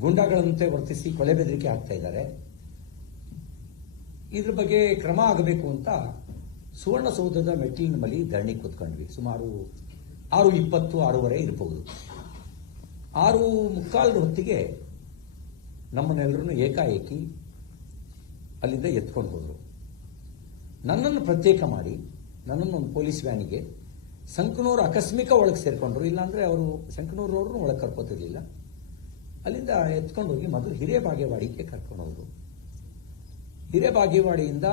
ಗೂಂಡಾಗಳಂತೆ ವರ್ತಿಸಿ ಕೊಲೆ ಬೆದರಿಕೆ ಆಗ್ತಾ ಇದ್ದಾರೆ. ಇದ್ರ ಬಗ್ಗೆ ಕ್ರಮ ಆಗಬೇಕು ಅಂತ ಸುವರ್ಣಸೌಧದ ಮೆಟ್ಟಿಲಿನ ಬಳಿ ಧರಣಿ ಕೂತ್ಕೊಂಡ್ವಿ. ಸುಮಾರು ಆರು ಇಪ್ಪತ್ತು, ಆರೂವರೆ ಇರಬಹುದು ಆರು ಮುಕ್ಕಾಲರ ಹೊತ್ತಿಗೆ ನಮ್ಮನ್ನೆಲ್ಲರನ್ನು ಏಕಾಏಕಿ ಅಲ್ಲಿಂದ ಎತ್ಕೊಂಡು ಹೋದರು. ನನ್ನನ್ನು ಪ್ರತ್ಯೇಕ ಮಾಡಿ, ನನ್ನನ್ನು ಒಂದು ಪೊಲೀಸ್ ವ್ಯಾನಿಗೆ, ಸಂಕನೂರು ಆಕಸ್ಮಿಕ ಒಳಗೆ ಸೇರ್ಕೊಂಡ್ರು. ಇಲ್ಲಾಂದ್ರೆ ಅವರು ಸಂಕನೂರವ್ರನ್ನೂ ಒಳಗೆ ಕರ್ಕೋತಿರ್ಲಿಲ್ಲ. ಅಲ್ಲಿಂದ ಎತ್ಕೊಂಡು ಹೋಗಿ ಮೊದಲು ಹಿರೇಬಾಗೇವಾಡಿಗೆ ಕರ್ಕೊಂಡು ಹೋದ್ರು. ಹಿರೇಬಾಗೇವಾಡಿಯಿಂದ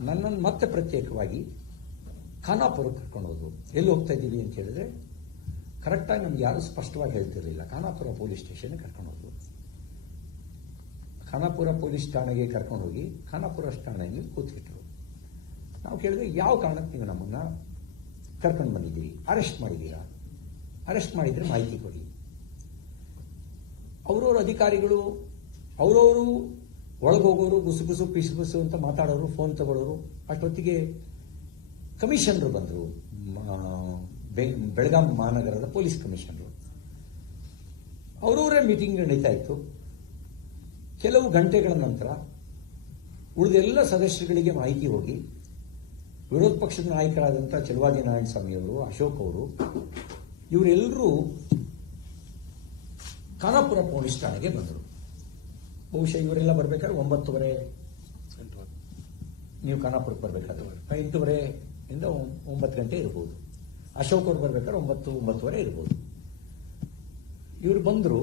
ನನ್ನನ್ನು ಮತ್ತೆ ಪ್ರತ್ಯೇಕವಾಗಿ ಖಾನಾಪುರಕ್ಕೆ ಕರ್ಕೊಂಡು ಹೋದ್ರು. ಎಲ್ಲಿ ಹೋಗ್ತಾ ಇದ್ದೀವಿ ಅಂತ ಹೇಳಿದ್ರೆ ಕರೆಕ್ಟಾಗಿ ನಮ್ಗೆ ಯಾರು ಸ್ಪಷ್ಟವಾಗಿ ಹೇಳ್ತಿರಲಿಲ್ಲ. ಖಾನಾಪುರ ಪೊಲೀಸ್ ಸ್ಟೇಷನ್ಗೆ ಕರ್ಕೊಂಡು ಹೋದ್ರು. ಖಾನಾಪುರ ಪೊಲೀಸ್ ಠಾಣೆಗೆ ಕರ್ಕೊಂಡು ಹೋಗಿ ಖಾನಾಪುರ ಠಾಣೆಯಲ್ಲಿ ಕೂತ್ಬಿಟ್ರು. ನಾವು ಕೇಳಿದ್ರೆ, ಯಾವ ಕಾರಣಕ್ಕೆ ನೀವು ನಮ್ಮನ್ನು ಕರ್ಕೊಂಡು ಬಂದಿದ್ದೀರಿ? ಅರೆಸ್ಟ್ ಮಾಡಿದ್ದೀರಾ? ಅರೆಸ್ಟ್ ಮಾಡಿದರೆ ಮಾಹಿತಿ ಕೊಡಿ. ಅವರವ್ರ ಅಧಿಕಾರಿಗಳು, ಅವರವರು ಒಳಗೋಗೋರು, ಗುಸು ಗುಸು, ಪಿಸು ಗುಸು ಅಂತ ಮಾತಾಡೋರು ಫೋನ್ ತಗೊಳ್ಳೋರು ಅಷ್ಟೊತ್ತಿಗೆ ಕಮಿಷನರು ಬಂದರು. ಬೆಳಗಾಂ ಮಹಾನಗರದ ಪೊಲೀಸ್ ಕಮಿಷನರು. ಅವರವರೇ ಮೀಟಿಂಗ್ ನಡೀತಾ ಇತ್ತು. ಕೆಲವು ಗಂಟೆಗಳ ನಂತರ ಉಳಿದೆಲ್ಲ ಸದಸ್ಯರುಗಳಿಗೆ ಮಾಹಿತಿ ಹೋಗಿ, ವಿರೋಧ ಪಕ್ಷದ ನಾಯಕರಾದಂಥ ಚಲುವಾದಿ ನಾರಾಯಣ ಸ್ವಾಮಿ ಅವರು ಅಶೋಕ್ ಅವರು ಇವರೆಲ್ಲರೂ ಖಾನಾಪುರ ಪೊಲೀಸ್ ಠಾಣೆಗೆ ಬಂದರು. ಬಹುಶಃ ಇವರೆಲ್ಲ ಬರಬೇಕಾದ್ರೆ ಒಂಬತ್ತುವರೆ ನೀವು ಖಾನಾಪುರಕ್ಕೆ ಬರಬೇಕಾದ್ರೆ ಎಂಟೂವರೆ ಇಂದ ಒಂಬತ್ತು ಗಂಟೆ ಇರ್ಬೋದು. ಅಶೋಕ್ ಅವ್ರು ಬರ್ಬೇಕಾದ್ರೆ ಒಂಬತ್ತು ಒಂಬತ್ತುವರೆ ಇರ್ಬೋದು. ಇವರು ಬಂದರು.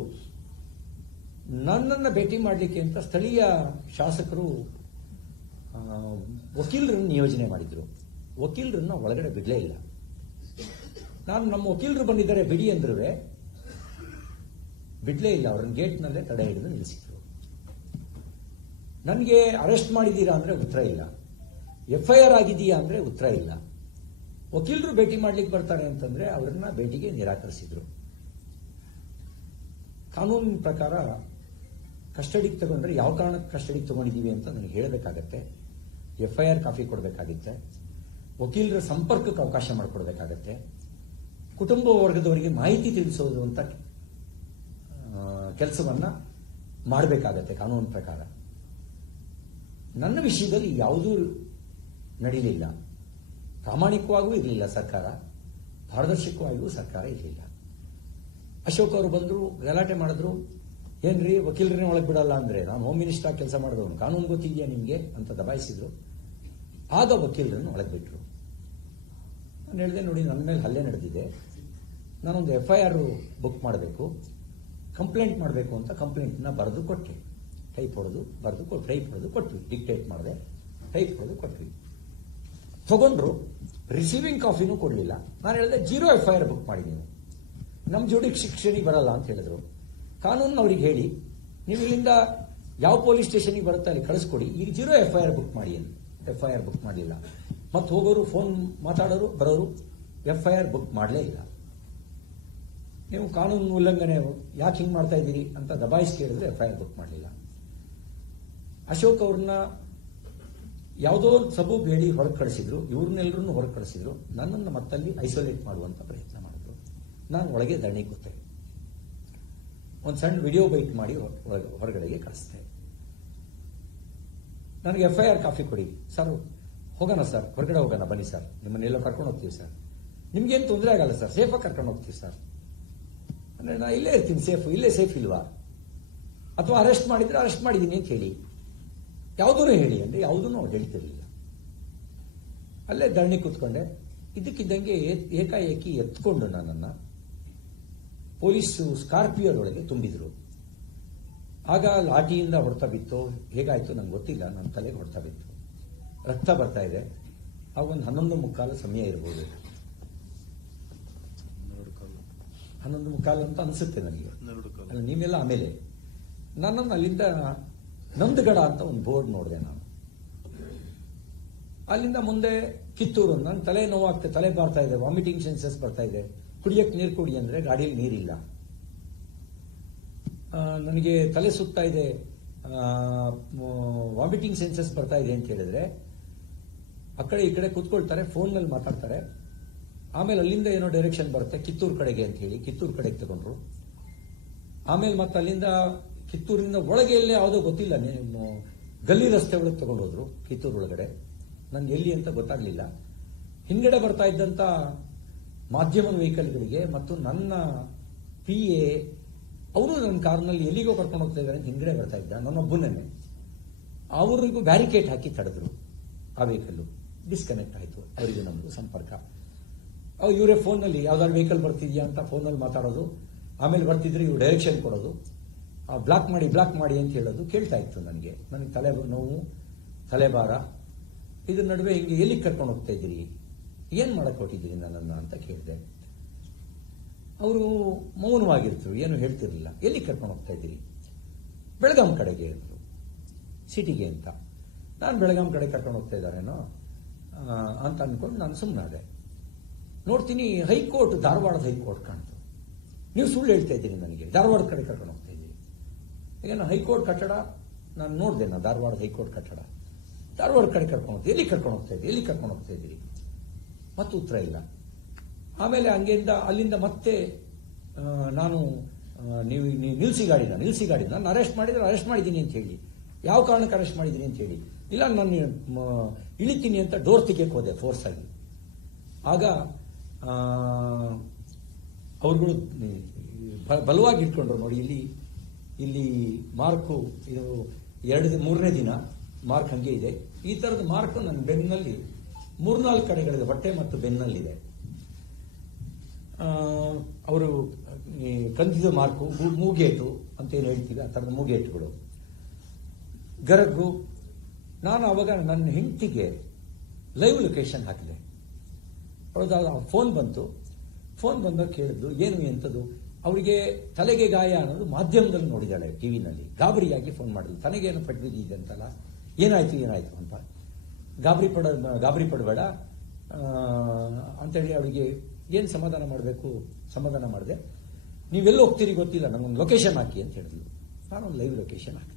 ನನ್ನನ್ನು ಭೇಟಿ ಮಾಡಲಿಕ್ಕೆ ಅಂತ ಸ್ಥಳೀಯ ಶಾಸಕರು ವಕೀಲರನ್ನು ನಿಯೋಜನೆ ಮಾಡಿದ್ರು. ವಕೀಲರನ್ನ ಒಳಗಡೆ ಬಿಡಲೇ ಇಲ್ಲ. ನಾನು ನಮ್ಮ ವಕೀಲರು ಬಂದಿದ್ದಾರೆ ಬಿಡಿ ಅಂದ್ರೂ ಬಿಡಲೇ ಇಲ್ಲ, ಅವ್ರನ್ನ ಗೇಟ್ನಲ್ಲೇ ತಡೆ ಹಿಡಿದು ನಿಲ್ಲಿಸಿದ್ರು. ನನಗೆ ಅರೆಸ್ಟ್ ಮಾಡಿದ್ದೀರಾ ಅಂದರೆ ಉತ್ತರ ಇಲ್ಲ. ಎಫ್ ಐ ಆರ್ ಆಗಿದೆಯಾ ಅಂದರೆ ಉತ್ತರ ಇಲ್ಲ. ವಕೀಲರು ಭೇಟಿ ಮಾಡ್ಲಿಕ್ಕೆ ಬರ್ತಾರೆ ಅಂತಂದರೆ ಅವರನ್ನ ಭೇಟಿಗೆ ನಿರಾಕರಿಸಿದ್ರು. ಕಾನೂನಿನ ಪ್ರಕಾರ ಕಸ್ಟಡಿಗೆ ತಗೊಂಡ್ರೆ ಯಾವ ಕಾರಣಕ್ಕೆ ಕಸ್ಟಡಿಗೆ ತಗೊಂಡಿದ್ದೀವಿ ಅಂತ ನನಗೆ ಹೇಳಬೇಕಾಗತ್ತೆ. ಎಫ್ ಐ ಆರ್ ಕಾಪಿ ಕೊಡಬೇಕಾಗುತ್ತೆ. ವಕೀಲರ ಸಂಪರ್ಕಕ್ಕೆ ಅವಕಾಶ ಮಾಡಿಕೊಡ್ಬೇಕಾಗತ್ತೆ. ಕುಟುಂಬ ವರ್ಗದವರಿಗೆ ಮಾಹಿತಿ ತಿಳಿಸೋದು ಅಂತ ಕೆಲಸವನ್ನ ಮಾಡಬೇಕಾಗತ್ತೆ ಕಾನೂನು ಪ್ರಕಾರ. ನನ್ನ ವಿಷಯದಲ್ಲಿ ಯಾವುದೂ ನಡೀಲಿಲ್ಲ. ಪ್ರಾಮಾಣಿಕವಾಗೂ ಇರಲಿಲ್ಲ ಸರ್ಕಾರ. ಪಾರದರ್ಶಕವಾಗಿಯೂ ಸರ್ಕಾರ ಇರಲಿಲ್ಲ. ಅಶೋಕ್ ಅವರು ಬಂದರು, ಗಲಾಟೆ ಮಾಡಿದ್ರು. ಏನ್ರಿ, ವಕೀಲರನ್ನೇ ಒಳಗೆ ಬಿಡಲ್ಲ ಅಂದ್ರೆ ನಾನು ಹೋಮ್ ಮಿನಿಸ್ಟರ್ ಕೆಲಸ ಮಾಡಿದವನು. ಕಾನೂನು ಗೊತ್ತಿದೆಯಾ ನಿಮಗೆ? ಅಂತ ದಬಾಯಿಸಿದ್ರು. ಆಗ ವಕೀಲರನ್ನು ಒಳಗೆ ಬಿಟ್ಟರು ನಾನು ಹೇಳಿದೆ ನೋಡಿ ನನ್ನ ಮೇಲೆ ಹಲ್ಲೆ ನಡೆದಿದೆ. ನಾನೊಂದು ಎಫ್ ಐ ಆರ್ ಬುಕ್ ಮಾಡಬೇಕು. ಕಂಪ್ಲೇಂಟ್ ಮಾಡಬೇಕು ಅಂತ ಕಂಪ್ಲೇಂಟ್ನ ಬರೆದು ಕೊಟ್ಟೆ ಟೈಪ್ ಹೊಡೆದು, ಬರೆದು ಕೊಟ್ಟು ಟೈಪ್ ಹೊಡೆದು ಕೊಟ್ವಿ. ಡಿಕ್ಟೇಟ್ ಮಾಡಿದೆ. ಟೈಪ್ ಹೊಡೆದು ಕೊಟ್ವಿ. ತಗೊಂಡ್ರು, ರಿಸೀವಿಂಗ್ ಕಾಫಿನೂ ಕೊಡಲಿಲ್ಲ. ನಾನು ಹೇಳಿದೆ, zero F I R book ಮಾಡಿ ನೀವು. ನಮ್ಮ ಜೋಡಿ ಶಿಕ್ಷಣಿಗೆ ಬರಲ್ಲ ಅಂತ ಹೇಳಿದ್ರು. ಕಾನೂನು ಅವ್ರಿಗೆ ಹೇಳಿ, ನೀವು ಇಲ್ಲಿಂದ ಯಾವ ಪೊಲೀಸ್ ಸ್ಟೇಷನಿಗೆ ಬರುತ್ತೆ ಅಲ್ಲಿ ಕಳಿಸ್ಕೊಡಿ. ಈಗ zero F I R book ಮಾಡಿ ಅಂತ. ಎಫ್ ಐ ಆರ್ ಬುಕ್ ಮಾಡಲಿಲ್ಲ. ಮತ್ತೆ ಹೋಗೋರು, ಫೋನ್ ಮಾತಾಡೋರು, ಬರೋರು ಎಫ್ ಐ ಆರ್ ಬುಕ್ ಮಾಡಲೇ ಇಲ್ಲ. ನೀವು ಕಾನೂನು ಉಲ್ಲಂಘನೆ ಯಾಕೆ ಹಿಂಗೆ ಮಾಡ್ತಾ ಇದ್ದೀರಿ ಅಂತ ದಬಾಯಿಸಿ ಕೇಳಿದ್ರೆ ಎಫ್ ಐ ಆರ್ ಬುಕ್ ಮಾಡಲಿಲ್ಲ. ಅಶೋಕ್ ಅವ್ರನ್ನ ಯಾವುದೋ ಸಬು ಬೇಡಿ ಹೊರಗೆ ಕಳಿಸಿದ್ರು ಇವ್ರನ್ನೆಲ್ಲರನ್ನು ಹೊರಗೆ ಕಳಿಸಿದ್ರು, ನನ್ನನ್ನು ಮತ್ತಲ್ಲಿ ಐಸೋಲೇಟ್ ಮಾಡುವಂತ ಪ್ರಯತ್ನ ಮಾಡಿದ್ರು. ನಾನು ಒಳಗೆ ಧರಣಿ ಕೂತೆ. ಒಂದು ಸಣ್ಣ ವಿಡಿಯೋ ಬೈಟ್ ಮಾಡಿ ಹೊರ- ಹೊರಗಡೆಗೆ ಕಳಿಸ್ತೆ. ನನಗೆ ಎಫ್ ಐ ಆರ್ ಕಾಫಿ ಕೊಡಿ. ಸರ್, ಹೋಗೋಣ ಸರ್, ಹೊರಗಡೆ ಹೋಗೋಣ, ಬನ್ನಿ ಸರ್. ನಿಮ್ಮನ್ನೆಲ್ಲ ಕರ್ಕೊಂಡು ಹೋಗ್ತೀವಿ ಸರ್. ನಿಮ್ಗೇನು ತೊಂದರೆ ಆಗಲ್ಲ ಸರ್, ಸೇಫಾಗಿ ಕರ್ಕೊಂಡು ಹೋಗ್ತೀವಿ ಸರ್. ಅಂದ್ರೆ ನಾನು ಇಲ್ಲೇ ಇರ್ತೀನಿ ಸೇಫ್ ಇಲ್ಲೇ ಸೇಫ್ ಇಲ್ವಾ? ಅಥವಾ ಅರೆಸ್ಟ್ ಮಾಡಿದರೆ ಅರೆಸ್ಟ್ ಮಾಡಿದ್ದೀನಿ ಅಂತ ಹೇಳಿ. ಯಾವುದೂ ಹೇಳಿ, ಅಂದ್ರೆ ಯಾವುದೂ ಅವ್ರು ಹೇಳ್ತಿರಲಿಲ್ಲ. ಅಲ್ಲೇ ಧರಣಿ ಕೂತ್ಕೊಂಡೆ. ಇದಕ್ಕಿದ್ದಂಗೆ ಏಕಾಏಕಿ ಎತ್ಕೊಂಡು ನನ್ನನ್ನು ಪೊಲೀಸು ಸ್ಕಾರ್ಪಿಯೋದೊಳಗೆ ತುಂಬಿದ್ರು. ಆಗ ಲಾಠಿಯಿಂದ ಹೊಡ್ತಾ ಬಿತ್ತು. ಹೇಗಾಯಿತು ನಂಗೆ ಗೊತ್ತಿಲ್ಲ, ನನ್ನ ತಲೆಗೆ ಹೊಡ್ತಾ ಬಿತ್ತು. ರಕ್ತ ಬರ್ತಾ ಇದೆ. ಆಗ ಒಂದು ಹನ್ನೊಂದು ಮುಕ್ಕಾಲು ಸಮಯ ಇರ್ಬೋದು. ಹನ್ನೊಂದು ಮುಕ್ಕಾಲು ಅಂತ ಅನಿಸುತ್ತೆ ನನಗೆ. ಅಲ್ಲ ನೀವೆಲ್ಲ ಆಮೇಲೆ. ನನ್ನನ್ನು ಅಲ್ಲಿಂದ ನಂದಗಡ ಅಂತ ಒಂದು ಬೋರ್ಡ್ ನೋಡಿದೆ ನಾನು. ಅಲ್ಲಿಂದ ಮುಂದೆ ಕಿತ್ತೂರು ನನ್ನ ತಲೆ ನೋವಾಗ್ತದೆ ತಲೆ ಬರ್ತಾ ಇದೆ ವಾಮಿಟಿಂಗ್ ಸೆನ್ಸಸ್ ಬರ್ತಾ ಇದೆ. ಕುಡಿಯಕ್ಕೆ ನೀರು ಕುಡಿ ಅಂದರೆ ಗಾಡಿಯಲ್ಲಿ ನೀರಿಲ್ಲ. ನನಗೆ ತಲೆ ಸುತ್ತಾ ಇದೆ ವಾಮಿಟಿಂಗ್ ಸೆನ್ಸಸ್ ಬರ್ತಾ ಇದೆ ಅಂತ ಹೇಳಿದ್ರೆ ಆ ಕಡೆ ಈ ಕಡೆ ಕೂತ್ಕೊಳ್ತಾರೆ ಫೋನ್ನಲ್ಲಿ ಮಾತಾಡ್ತಾರೆ. ಆಮೇಲೆ ಅಲ್ಲಿಂದ ಏನೋ ಡೈರೆಕ್ಷನ್ ಬರುತ್ತೆ, ಕಿತ್ತೂರು ಕಡೆಗೆ ಅಂತ ಹೇಳಿ, ಕಿತ್ತೂರು ಕಡೆಗೆ ತಗೊಂಡ್ರು. ಆಮೇಲೆ ಮತ್ತೆ ಅಲ್ಲಿಂದ ಕಿತ್ತೂರಿನಿಂದ ಒಳಗೆ ಎಲ್ಲೇ ಯಾವುದೋ ಗೊತ್ತಿಲ್ಲ ಗಲ್ಲಿ ರಸ್ತೆ ಒಳಗೆ ತಗೊಂಡೋದ್ರು ಕಿತ್ತೂರು ಒಳಗಡೆ. ನನ್ಗೆ ಎಲ್ಲಿ ಅಂತ ಗೊತ್ತಾಗ್ಲಿಲ್ಲ. ಹಿಂದ್ಗಡೆ ಬರ್ತಾ ಇದ್ದಂತ ಮಾಧ್ಯಮದ ವೆಹಿಕಲ್ಗಳಿಗೆ ಮತ್ತು ನನ್ನ ಪಿ ಎ ಅವರು ನನ್ನ ಕಾರ್ನಲ್ಲಿ ಎಲ್ಲಿಗೋ ಕರ್ಕೊಂಡು ಹೋಗ್ತಾ ಇದ್ದಾರೆ ಅಂತ ಹಿಂದ್ಗಡೆ ಬರ್ತಾ ಇದ್ದ ನನ್ನೊಬ್ಬನೇ ಅವರಿಗೂ ಬ್ಯಾರಿಕೇಡ್ ಹಾಕಿ ತಡೆದ್ರು ಆ ವೆಹಿಕಲ್ಲು. ಡಿಸ್ಕನೆಕ್ಟ್ ಆಯಿತು, ಅವರಿಗೆ ನಮ್ಮದು ಸಂಪರ್ಕ. ಅವು ಇವರೇ ಫೋನಲ್ಲಿ ಯಾವ್ದಾದ್ರು ವೆಹಿಕಲ್ ಬರ್ತಿದ್ಯಾ ಅಂತ ಫೋನಲ್ಲಿ ಮಾತಾಡೋದು. ಆಮೇಲೆ ಬರ್ತಿದ್ರೆ ಇವ್ರು ಡೈರೆಕ್ಷನ್ ಕೊಡೋದು. ಬ್ಲಾಕ್ ಮಾಡಿ ಬ್ಲಾಕ್ ಮಾಡಿ ಅಂತ ಹೇಳೋದು ಕೇಳ್ತಾ ಇತ್ತು ನನಗೆ. ನನಗೆ ತಲೆ ನೋವು, ತಲೆಭಾರ. ಇದ್ರ ನಡುವೆ ಹಿಂಗೆ ಎಲ್ಲಿಗೆ ಕರ್ಕೊಂಡು ಹೋಗ್ತಾ ಇದ್ದೀರಿ? ಏನು ಮಾಡಕ್ ಹೊಟ್ಟಿದ್ದೀರಿ ನನ್ನನ್ನು ಅಂತ ಕೇಳಿದೆ. ಅವರು ಮೌನವಾಗಿರ್ತರು ಏನು ಹೇಳ್ತಿರಲಿಲ್ಲ. ಎಲ್ಲಿ ಕರ್ಕೊಂಡು ಹೋಗ್ತಾ ಇದ್ದೀರಿ? ಬೆಳಗಾಂ ಕಡೆಗೆ ಅಂದರು. ಸಿಟಿಗೆ ಅಂತ. ನಾನು ಬೆಳಗಾಂ ಕಡೆ ಕರ್ಕೊಂಡು ಹೋಗ್ತಾ ಇದ್ದಾರೇನೋ? ಅಂತ ಅಂದ್ಕೊಂಡು ನಾನು ಸುಮ್ಮನಾದೆ ನೋಡ್ತೀನಿ, ಹೈಕೋರ್ಟ್, ಧಾರವಾಡದ ಹೈಕೋರ್ಟ್ ಕಾಣ್ತು. ನೀವು ಸುಳ್ಳು ಹೇಳ್ತಾ ಇದ್ದೀನಿ ನನಗೆ. ಧಾರವಾಡ ಕಡೆ ಕರ್ಕೊಂಡು ಹೋಗ್ತಾ ಇದ್ದೀನಿ ಈಗ ನಾನು ಹೈಕೋರ್ಟ್ ಕಟ್ಟಡ? ನಾನು ನೋಡಿದೆ ನಾ ಧಾರವಾಡದ ಹೈಕೋರ್ಟ್ ಕಟ್ಟಡ. ಧಾರವಾಡ ಕಡೆ ಕರ್ಕೊಂಡು ಹೋಗ್ತೀವಿ ಎಲ್ಲಿ ಕರ್ಕೊಂಡು ಹೋಗ್ತಾ ಇದ್ದೀರಿ? ಎಲ್ಲಿ ಕರ್ಕೊಂಡು ಹೋಗ್ತಾ ಇದ್ದೀರಿ? ಮತ್ತು ಉತ್ತರ ಇಲ್ಲ. ಆಮೇಲೆ ಹಂಗೆಯಿಂದ, ಅಲ್ಲಿಂದ ಮತ್ತೆ ನಾನು ನೀವು ನೀವು ನಿಲ್ಸಿ ಗಾಡಿನ ನಿಲ್ಸಿ ಗಾಡಿನ ನಾನು ಅರೆಸ್ಟ್ ಮಾಡಿದ್ರೆ ಅರೆಸ್ಟ್ ಮಾಡಿದ್ದೀನಿ ಅಂತ ಹೇಳಿ. ಯಾವ ಕಾರಣಕ್ಕೆ ಅರೆಸ್ಟ್ ಮಾಡಿದ್ದೀನಿ ಅಂತ ಹೇಳಿ. ಇಲ್ಲ, ನಾನು ಇಳಿತೀನಿ ಅಂತ ಡೋರ್ ತೆಗಿಯಕ್ಕೆ ಹೋದೆ ಫೋರ್ಸ್ ಆಗಿ. ಆಗ ಅವ್ರುಗಳು ಬಲವಾಗಿ ಇಟ್ಕೊಂಡ್ರು ನೋಡಿ, ಇಲ್ಲಿ ಇಲ್ಲಿ ಮಾರ್ಕು, ಇದು ಎರಡು ಮೂರನೇ ದಿನ ಮಾರ್ಕ್ ಹಂಗೆ ಇದೆ. ಈ ಥರದ ಮಾರ್ಕ್ ನನ್ನ ಬೆನ್ನಲ್ಲಿ, ಮೂರ್ನಾಲ್ಕು ಕಡೆಗಳಿದೆ, ಹೊಟ್ಟೆ ಮತ್ತು ಬೆನ್ನಲ್ಲಿದೆ. ಅವರು ಕಂದಿದ ಮಾರ್ಕು ಮೂಗೇಟು ಅಂತ ಏನು ಹೇಳ್ತೀವಿ, ಆ ಥರದ ಮೂಗೇಟುಗಳು. ಗರಗು ನಾನು ಅವಾಗ ನನ್ನ ಹೆಂಡತಿಗೆ ಲೈವ್ ಲೊಕೇಶನ್ ಹಾಕಿದೆ. ಅವಳದ ಫೋನ್ ಬಂತು. ಫೋನ್ ಬಂದಾಗ ಕೇಳಿದ್ಲು ಏನು ಎಂಥದ್ದು? ಅವರಿಗೆ ತಲೆಗೆ ಗಾಯ ಅನ್ನೋದು ಮಾಧ್ಯಮದಲ್ಲಿ ನೋಡಿದ್ದಾಳೆ ಟಿವಿನಲ್ಲಿ. ಗಾಬರಿಯಾಗಿ ಫೋನ್ ಮಾಡಿದ್ಲು. ತನಗೇನು ಪೆಟ್ಟು ಬಿದ್ದಿದೆ ಅಂತಲ್ಲ? ಏನಾಯ್ತು ಏನಾಯ್ತು ಅಂತ. ಗಾಬರಿ ಪಡ, ಗಾಬರಿ ಪಡಬೇಡ. ಅಂತೇಳಿ ಅವಳಿಗೆ, ಏನು ಸಮಾಧಾನ ಮಾಡಬೇಕು? ಸಮಾಧಾನ ಮಾಡಿದೆ, ನೀವೆಲ್ಲ ಹೋಗ್ತೀರಿ ಗೊತ್ತಿಲ್ಲ ನಂಗೊಂದು ಲೊಕೇಶನ್ ಹಾಕಿ ಅಂತ ಹೇಳಿದ್ಲು. ನಾನೊಂದು ಲೈವ್ ಲೊಕೇಶನ್ ಹಾಕಿದೆ.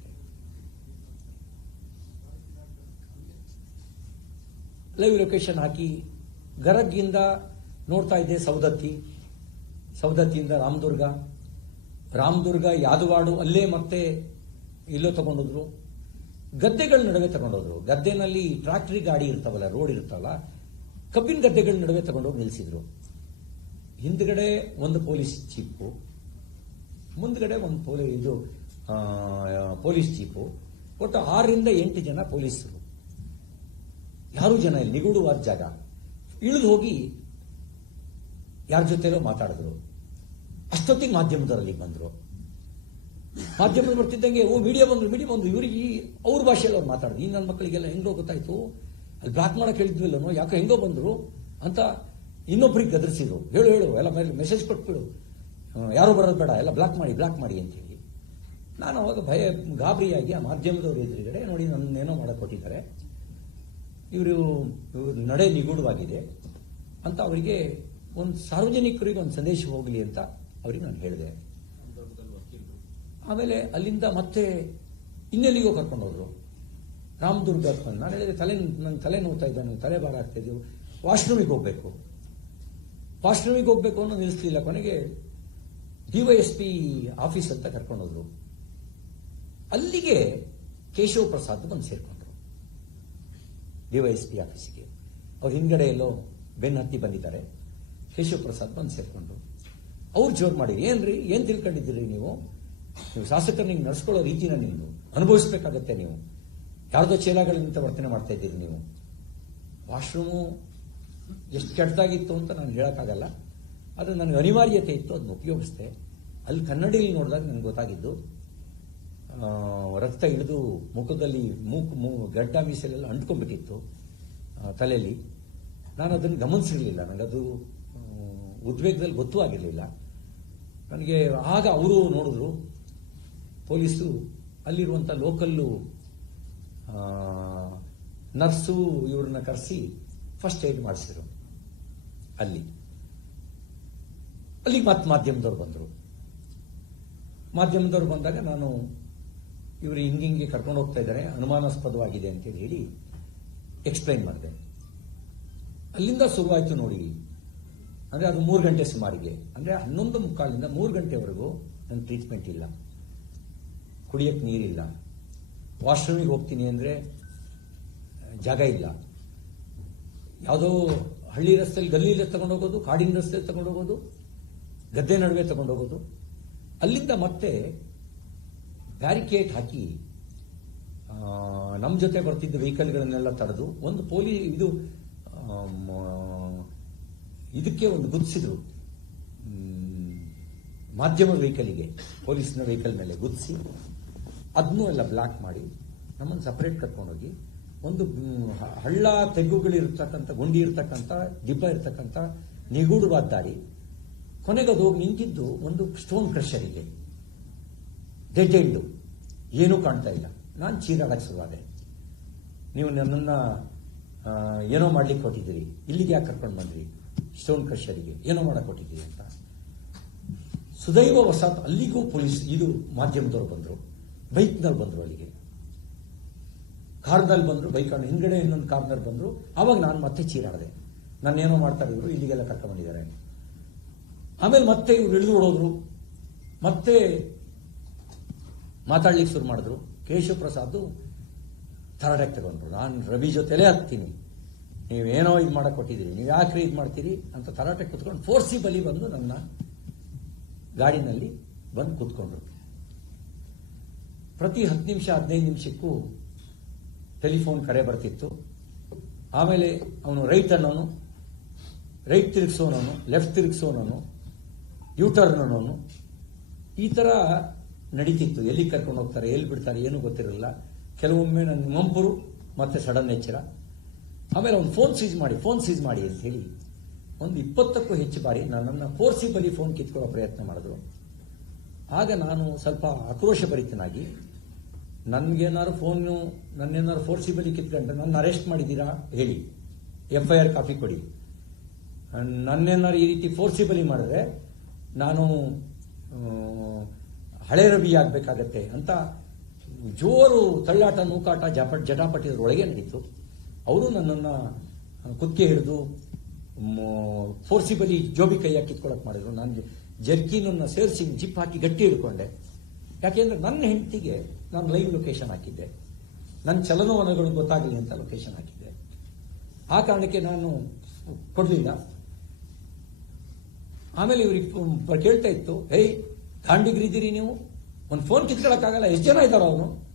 ಲೈವ್ ಲೊಕೇಶನ್ ಹಾಕಿ ಗರಗ್ಗಿಂದ ನೋಡ್ತಾ ಇದ್ದೆ ಸೌದತ್ತಿ ಸೌದತ್ತಿಯಿಂದ ರಾಮದುರ್ಗ. ರಾಮದುರ್ಗ, ಯಾದವಾಡು, ಅಲ್ಲೇ ಮತ್ತೆ ಎಲ್ಲೋ ತಗೊಂಡೋದ್ರು. ಗದ್ದೆಗಳ ನಡುವೆ ತಗೊಂಡೋದ್ರು. ಗದ್ದೆನಲ್ಲಿ ಟ್ರಾಕ್ಟರಿ ಗಾಡಿ ಇರ್ತಾವಲ್ಲ, ರೋಡ್ ಇರ್ತಾವಲ್ಲ ಕಬ್ಬಿನ ಗದ್ದೆಗಳ ನಡುವೆ ತಗೊಂಡೋಗಿ ನಿಲ್ಲಿಸಿದ್ರು ಹಿಂದ್ಗಡೆ ಒಂದು ಪೊಲೀಸ್ ಚೀಪು, ಮುಂದ್ಗಡೆ ಒಂದು ಪೊಲೀ, ಇದು ಪೊಲೀಸ್ ಚೀಪು. ಒಟ್ಟು ಆರರಿಂದ ಎಂಟು ಜನ ಪೊಲೀಸರು. ಯಾರು ಜನ ಇಲ್ಲಿ? ನಿಗೂಢವಾದ ಜಾಗ. ಇಳಿದು ಹೋಗಿ ಯಾರ ಜೊತೆಲೋ ಮಾತಾಡಿದ್ರು. ಅಷ್ಟೊತ್ತಿಗೆ ಮಾಧ್ಯಮದವರಲ್ಲಿ ಬಂದರು. ಮಾಧ್ಯಮದಲ್ಲಿ ಬರ್ತಿದ್ದಂಗೆ, ಓ ಮೀಡಿಯಾ ಬಂದ್ರು ಮೀಡಿಯಾ ಬಂದ್ರು. ಇವ್ರಿಗೆ ಈ ಅವ್ರ ಭಾಷೆಯಲ್ಲಿ ಅವ್ರು ಮಾತಾಡಿದ್ರು. ಈ ನನ್ನ ಮಕ್ಕಳಿಗೆಲ್ಲ ಹೆಂಗೋ ಗೊತ್ತಾಯ್ತು. ಅಲ್ಲಿ ಬ್ಲಾಕ್ ಮಾಡಕ್ ಹೇಳಿದ್ವಿಲ್ಲನೋ ಯಾಕೆ ಹೆಂಗೋ ಬಂದರು ಅಂತ ಇನ್ನೊಬ್ರಿಗೆ ಗದರಿಸಿದ್ರು. ಹೇಳು ಹೇಳು, ಎಲ್ಲ ಮೇಲೆ ಮೆಸೇಜ್ ಕೊಟ್ಬಿಡು. ಯಾರೋ ಬರೋದು ಬೇಡ, ಎಲ್ಲ ಬ್ಲಾಕ್ ಮಾಡಿ ಬ್ಲಾಕ್ ಮಾಡಿ ಅಂತ ಹೇಳಿ. ನಾನು ಅವಾಗ ಭಯ, ಗಾಬರಿಯಾಗಿ ಆ ಮಾಧ್ಯಮದವ್ರ ಎದುರುಗಡೆ ನೋಡಿ ನನ್ನೇನೋ ಮಾಡಕ್ಕೆ ಕೊಟ್ಟಿದ್ದಾರೆ. ಇವರು ನಡೆ ನಿಗೂಢವಾಗಿದೆ ಅಂತ ಅವರಿಗೆ ಒಂದು ಸಾರ್ವಜನಿಕರಿಗೆ ಒಂದು ಸಂದೇಶ ಹೋಗಲಿ ಅಂತ ಅವರಿಗೆ ನಾನು ಹೇಳಿದೆ. ಆಮೇಲೆ ಅಲ್ಲಿಂದ ಮತ್ತೆ ಇನ್ನೆಲ್ಲಿಗೋ ಕರ್ಕೊಂಡು ಹೋದ್ರು. ರಾಮದುರ್ಗ ಕರ್ಕೊಂಡು ನಾನು ಹೇಳಿದೆ, ತಲೆ ನಂಗೆ ತಲೆ ನೋವ್ತಾ ಇದ್ದ ನಂಗೆ ತಲೆ ಭಾರ ಆಗ್ತಾ ಇದ್ದೀವಿ ವಾಶ್ರೂಮಿಗೆ ಹೋಗ್ಬೇಕು. ವಾಶ್ರೂಮಿಗೆ ಹೋಗಬೇಕು ಅನ್ನೋ ನಿಲ್ಲಿಸ್ಲಿಲ್ಲ. ಕೊನೆಗೆ ಡಿವೈಎಸ್ಪಿ ಆಫೀಸ್ ಅಂತ ಕರ್ಕೊಂಡು ಹೋದ್ರು. ಅಲ್ಲಿಗೆ ಕೇಶವ ಪ್ರಸಾದ್ ಬಂದು ಸೇರ್ಕೊಂಡ್ರು ಡಿವೈಎಸ್ಪಿ ಆಫೀಸಿಗೆ. ಅವ್ರ ಹಿಂದ್ಗಡೆ ಎಲ್ಲೋ ಬೆನ್ನು ಹತ್ತಿ ಬಂದಿದ್ದಾರೆ. ಕೇಶವ ಪ್ರಸಾದ್ ಬಂದು ಸೇರ್ಕೊಂಡು. ಅವ್ರು ಜೋರು ಮಾಡಿರಿ ಏನ್ರಿ, ಏನ್ ತಿಳ್ಕೊಂಡಿದ್ದೀರಿ ನೀವು? ನೀವು ಶಾಸಕರನ್ನ ನಡ್ಸ್ಕೊಳ್ಳೋ ರೀತಿನ ನಿಮ್ದು ಅನುಭವಿಸ್ಬೇಕಾಗತ್ತೆ ನೀವು. ಯಾರ್ದೋ ಚೇಲಾಗಳಿಂದ ವರ್ತನೆ ಮಾಡ್ತಾ ಇದ್ದೀರಿ ನೀವು. ವಾಶ್ರೂಮು ಎಷ್ಟು ಕೆಟ್ಟದಾಗಿತ್ತು ಅಂತ ನಾನು ಹೇಳೋಕ್ಕಾಗಲ್ಲ. ಅದು ನನಗೆ ಅನಿವಾರ್ಯತೆ ಇತ್ತು ಅದನ್ನ ಉಪಯೋಗಿಸ್ದೆ. ಅಲ್ಲಿ ಕನ್ನಡಿಯಲ್ಲಿ ನೋಡಿದಾಗ ನನಗೆ ಗೊತ್ತಾಗಿದ್ದು ರಕ್ತ ಹಿಡಿದು ಮುಖದಲ್ಲಿ ಮೂಕು, ಮೂ, ಗಡ್ಡ ಮೀಸಲೆಲ್ಲ ಅಂಟ್ಕೊಂಡ್ಬಿಟ್ಟಿತ್ತು ತಲೆಯಲ್ಲಿ. ನಾನು ಅದನ್ನು ಗಮನಿಸಿರಲಿಲ್ಲ. ನನಗದು ಉದ್ವೇಗದಲ್ಲಿ ಗೊತ್ತೂ ಆಗಿರಲಿಲ್ಲ. ನನಗೆ ಆಗ ಅವರು ನೋಡಿದ್ರು, ಪೊಲೀಸರು ಅಲ್ಲಿರುವಂಥ ಲೋಕಲ್ಲು ನರ್ಸು ಇವ್ರನ್ನ ಕರೆಸಿ ಫಸ್ಟ್ ಏಡ್ ಮಾಡಿಸಿದ್ರು. ಅಲ್ಲಿ. ಅಲ್ಲಿಗೆ ಮತ್ತೆ ಮಾಧ್ಯಮದವ್ರು ಬಂದರು. ಮಾಧ್ಯಮದವ್ರು ಬಂದಾಗ ನಾನು ಇವರು ಹಿಂಗಿಂಗೆ ಕರ್ಕೊಂಡು ಹೋಗ್ತಾ ಇದ್ದಾರೆ, ಅನುಮಾನಾಸ್ಪದವಾಗಿದೆ ಅಂತೇಳಿ ಹೇಳಿ ಎಕ್ಸ್ಪ್ಲೈನ್ ಮಾಡಿದೆ. ಅಲ್ಲಿಂದ ಶುರುವಾಯಿತು ನೋಡಿ. ಅಂದರೆ ಅದು ಮೂರು ಗಂಟೆ ಸುಮಾರಿಗೆ. ಅಂದರೆ ಹನ್ನೊಂದು ಮುಕ್ಕಾಲಿಂದ ಮೂರು ಗಂಟೆವರೆಗೂ ನನ್ನ ಟ್ರೀಟ್ಮೆಂಟ್ ಇಲ್ಲ. ಕುಡಿಯೋಕ್ಕೆ ನೀರಿಲ್ಲ. ವಾಶ್ರೂಮಿಗೆ ಹೋಗ್ತೀನಿ ಅಂದರೆ ಜಾಗ ಇಲ್ಲ. ಯಾವುದೋ ಹಳ್ಳಿ ರಸ್ತೆಯಲ್ಲಿ ಗಲ್ಲಿಲೇ ತಗೊಂಡೋಗೋದು ಕಾಡಿನ ರಸ್ತೆಯಲ್ಲಿ ತಗೊಂಡೋಗೋದು ಗದ್ದೆ ನಡುವೆ ತಗೊಂಡೋಗೋದು ಅಲ್ಲಿಂದ ಮತ್ತೆ ಬ್ಯಾರಿಕೇಡ್ ಹಾಕಿ ನಮ್ಮ ಜೊತೆ ಬರ್ತಿದ್ದ ವೆಹಿಕಲ್ಗಳನ್ನೆಲ್ಲ ತಡೆದು ಒಂದು ಪೊಲೀ ಇದು ಇದಕ್ಕೆ ಒಂದು ಗುದ್ಸಿದ್ರು. ಮ್, ಮಾಧ್ಯಮ ವೆಹಿಕಲ್ಗೆ ಪೊಲೀಸ್ನ ವೆಹಿಕಲ್ ಮೇಲೆ ಗುದ್ಸಿ ಅದನ್ನೂ ಎಲ್ಲ ಬ್ಲಾಕ್ ಮಾಡಿ ನಮ್ಮನ್ನು ಸಪ್ರೇಟ್ ಕರ್ಕೊಂಡೋಗಿ ಒಂದು ಹಳ್ಳ ತೆಗ್ಗುಗಳಿರ್ತಕ್ಕಂಥ ಗುಂಡಿ ಇರ್ತಕ್ಕಂಥ ದಿಬ್ಬ ಇರ್ತಕ್ಕಂಥ ನಿಗೂಢವಾದ ದಾರಿ. ಕೊನೆಗದು ನಿಂತಿದ್ದು ಒಂದು ಸ್ಟೋನ್ ಕ್ರಷರಿಗೆ. ಡೆಡ್ ಏನೂ ಕಾಣ್ತಾ ಇಲ್ಲ. ನಾನು ಚೀರಾಡಕ್ಕೆ ಶುರುವಾದೆ. ನೀವು ನನ್ನನ್ನು ಏನೋ ಮಾಡ್ಲಿಕ್ಕೆ ಕೊಟ್ಟಿದ್ದೀರಿ. ಇಲ್ಲಿಗೆ ಯಾಕೆ ಕರ್ಕೊಂಡು ಬಂದ್ರಿ? ಸ್ಟೋನ್ ಕ್ರಷರಿಗೆ. ಏನೋ ಮಾಡಕ್ಕೆ ಕೊಟ್ಟಿದ್ದೀರಿ ಅಂತ. ಸುದೈವ ವಸಾತ್ ಅಲ್ಲಿಗೂ ಪೊಲೀಸ್, ಇದು ಮಾಧ್ಯಮದವ್ರು ಬಂದರು. ಬೈಕ್ನಲ್ಲಿ ಬಂದರು ಅಲ್ಲಿಗೆ. ಕಾರ್ನಲ್ಲಿ ಬಂದರು, ಬೈಕ್ ಹಿಂದ್ಗಡೆ ಇನ್ನೊಂದು ಕಾರ್ನಲ್ಲಿ ಬಂದರು. ಆವಾಗ ನಾನು ಮತ್ತೆ ಚೀರಾಡಿದೆ ನಾನೇನೋ ಮಾಡ್ತಾರೆ ಇವರು ಇಲ್ಲಿಗೆಲ್ಲ ಕರ್ಕೊಂಡ್ಬಂದಿದ್ದಾರೆ ಆಮೇಲೆ ಮತ್ತೆ ಇವ್ರು ಇಳಿದು ಓಡೋದ್ರು. ಮತ್ತೆ ಮಾತಾಡ್ಲಿಕ್ಕೆ ಶುರು ಮಾಡಿದ್ರು. ಕೇಶವ ಪ್ರಸಾದ್ ತರಡೆಗೆ ತಗೊಂಡ್ರು. ನಾನು ರವಿ ಜೊತೆಲೇ ಹತ್ತೀನಿ ನೀವೇನೋ ಇದು ಮಾಡಕ್ಕೆ ಕೊಟ್ಟಿದ್ದೀರಿ ನೀವು ಯಾಕ್ರಿ ಇದು ಮಾಡ್ತೀರಿ ಅಂತ ತರಾಟೆ ಕುತ್ಕೊಂಡು ಫೋರ್ಸಿ ಬಲಿ ಬಂದು ನನ್ನ ಗಾಡಿನಲ್ಲಿ ಬಂದು ಕೂತ್ಕೊಂಡ್ರು. ಪ್ರತಿ ಹತ್ತು ನಿಮಿಷ, ಹದಿನೈದು ನಿಮಿಷಕ್ಕೂ ಟೆಲಿಫೋನ್ ಕರೆ ಬರ್ತಿತ್ತು. ಆಮೇಲೆ ಅವನು ರೈಟ್ ಅನ್ನೋನು, ರೈಟ್ ತಿರುಗಿಸೋನೋನು ಲೆಫ್ಟ್ ತಿರುಗಿಸೋನವನು ಯೂಟರ್ನ್ ಅನ್ನೋನು. ಈ ಥರ ನಡೀತಿತ್ತು. ಎಲ್ಲಿ ಕರ್ಕೊಂಡು ಹೋಗ್ತಾರೆ, ಎಲ್ಲಿ ಬಿಡ್ತಾರೆ, ಏನೂ ಗೊತ್ತಿರಲಿಲ್ಲ. ಕೆಲವೊಮ್ಮೆ ನನ್ನ ಮಂಪರು ಮತ್ತೆ ಸಡನ್ ಎಚ್ಚರ. ಆಮೇಲೆ ಒಂದು ಫೋನ್ ಸೀಸ್ ಮಾಡಿ, ಫೋನ್ ಸೀಸ್ ಮಾಡಿ ಅಂತ ಹೇಳಿ ಒಂದು ಇಪ್ಪತ್ತಕ್ಕೂ ಹೆಚ್ಚು ಬಾರಿ ನನ್ನನ್ನು ಫೋರ್ಸಿಬಲಿ ಫೋನ್ ಕಿತ್ಕೊಳ್ಳೋ ಪ್ರಯತ್ನ ಮಾಡಿದ್ರು. ಆಗ ನಾನು ಸ್ವಲ್ಪ ಆಕ್ರೋಶಭರಿತನಾಗಿ ನನಗೇನಾದ್ರು ಫೋನು, ನನ್ನೇನಾದ್ರು ಫೋರ್ಸಿಬಲಿ ಕಿತ್ಕೊಂಡ್ರೆ ನನ್ನ ಅರೆಸ್ಟ್ ಮಾಡಿದ್ದೀರಾ ಹೇಳಿ. ಎಫ್ ಆರ್ ಕಾಪಿ ಕೊಡಿ. ನನ್ನೇನಾದ್ರು ಈ ರೀತಿ ಫೋರ್ಸಿಬಲಿ ಮಾಡಿದ್ರೆ ನಾನು ಹಳೆ ರವಿ ಆಗಬೇಕಾಗತ್ತೆ ಅಂತ ಜೋರು ತಳ್ಳಾಟ, ನೂಕಾಟ, ಜಪಟ್ ಜಟಾಪಟಿಯೊಳಗೆ ನಡೀತು ಅವರು ನನ್ನನ್ನು ಕುತ್ತಿಗೆ ಹಿಡಿದು ಫೋರ್ಸಿಬಲಿ ಜೋಬಿ ಕೈಯಾಗಿ ಕಿತ್ಕೊಳಕ್ ಮಾಡಿದ್ರು. ನಾನು ಜರ್ಕಿನನ್ನು ಸೇರಿಸಿ ಜಿಪ್ ಹಾಕಿ ಗಟ್ಟಿ ಹಿಡ್ಕೊಂಡೆ. ಯಾಕೆಂದ್ರೆ ನನ್ನ ಹೆಂಡತಿಗೆ ನಾನು ಲೈವ್ ಲೊಕೇಶನ್ ಹಾಕಿದ್ದೆ. ನನ್ನ ಚಲನವಲನಗಳು ಗೊತ್ತಾಗಲಿ ಅಂತ ಲೊಕೇಶನ್ ಹಾಕಿದ್ದೆ. ಆ ಕಾರಣಕ್ಕೆ ನಾನು ಕೊಡಲಿಲ್ಲ. ಆಮೇಲೆ ಇವ್ರಿಗೆ ಕೇಳ್ತಾ ಇತ್ತು, ಹೇಯ್ ದಾಂಡಿಗ್ರಿದ್ದೀರಿ ನೀವು? ಒಂದು ಫೋನ್ ಕಿತ್ಕೊಳ್ಳೋಕ್ಕಾಗಲ್ಲ ಎಷ್ಟು ಜನ ಇದ್ದಾರೋ ಅವನು?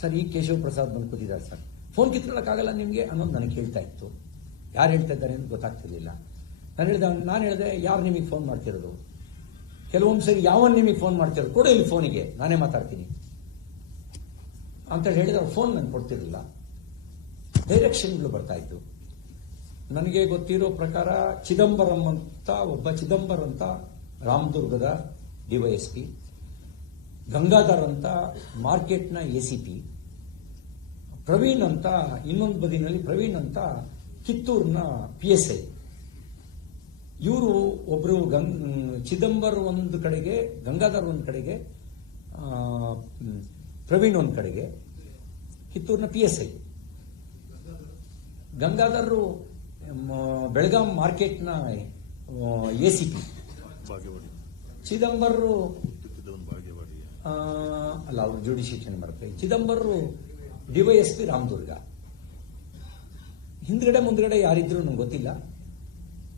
ಸರ್, ಈ ಕೇಶವ ಪ್ರಸಾದ್ ಬಂದು ಕೂತಿದ್ದಾರೆ ಸರ್. ಫೋನ್ ಕಿತ್ಕೊಳ್ಳೋಕ್ಕಾಗಲ್ಲ ನಿಮಗೆ ಅನ್ನೋದು ನನಗೆ ಹೇಳ್ತಾ ಇತ್ತು. ಯಾರು ಹೇಳ್ತಾ ಇದ್ದಾರೆ ಅಂತ ಗೊತ್ತಾಗ್ತಿರ್ಲಿಲ್ಲ. ನಾನು ಹೇಳಿದೆ ನಾನು ಹೇಳಿದೆ, ಯಾರು ನಿಮಗೆ ಫೋನ್ ಮಾಡ್ತಿರೋದು? ಕೆಲವೊಂದು ಸರಿ ಯಾವನ್ ನಿಮಗೆ ಫೋನ್ ಮಾಡ್ತಿರೋದು? ಕೊಡು ಇಲ್ಲಿ ಫೋನಿಗೆ, ನಾನೇ ಮಾತಾಡ್ತೀನಿ. ಅಂತ ಹೇಳಿದ ಫೋನ್ ನನಗೆ ಕೊಡ್ತಿರಲಿಲ್ಲ. ಡೈರೆಕ್ಷನ್ಗಳು ಬರ್ತಾ ಇತ್ತು. ನನಗೆ ಗೊತ್ತಿರೋ ಪ್ರಕಾರ ಚಿದಂಬರಂ ಅಂತ ಒಬ್ಬ ಚಿದಂಬರ್ ಅಂತ ರಾಮದುರ್ಗದ ಡಿವೈಎಸ್ಪಿ ಗಂಗಾಧರ್ ಅಂತ ಮಾರ್ಕೆಟ್ನ ಎ ಸಿ ಪಿ, ಪ್ರವೀಣ್ ಅಂತ ಇನ್ನೊಂದು ಬದಿನಲ್ಲಿ ಪ್ರವೀಣ್ ಅಂತ ಕಿತ್ತೂರಿನ ಪಿ ಎಸ್ ಐ. ಇವರು ಒಬ್ಬರು ಗಂಗ್, ಚಿದಂಬರ್ ಒಂದು ಕಡೆಗೆ, ಗಂಗಾಧರ್ ಒಂದು ಕಡೆಗೆ ಪ್ರವೀಣ್ ಒಂದು ಕಡೆಗೆ ಕಿತ್ತೂರಿನ P S I. Gangadhar Belgaum ಮಾರ್ಕೆಟ್ನ A C P. Bhagyawadi Chidambar ಹುಟ್ಟುತ್ತಿದ್ದವನು Bhagyawadi ಆ, ಅಲ್ಲ ಅವರು ಜುಡಿಷಿಯನ್ ಬರುತ್ತೆ. S DYSP Ramdurg. ಹಿಂದ್ಗಡೆ ಮುಂದ್ಗಡೆ ಯಾರಿದ್ರು ನಂಗೆ ಗೊತ್ತಿಲ್ಲ.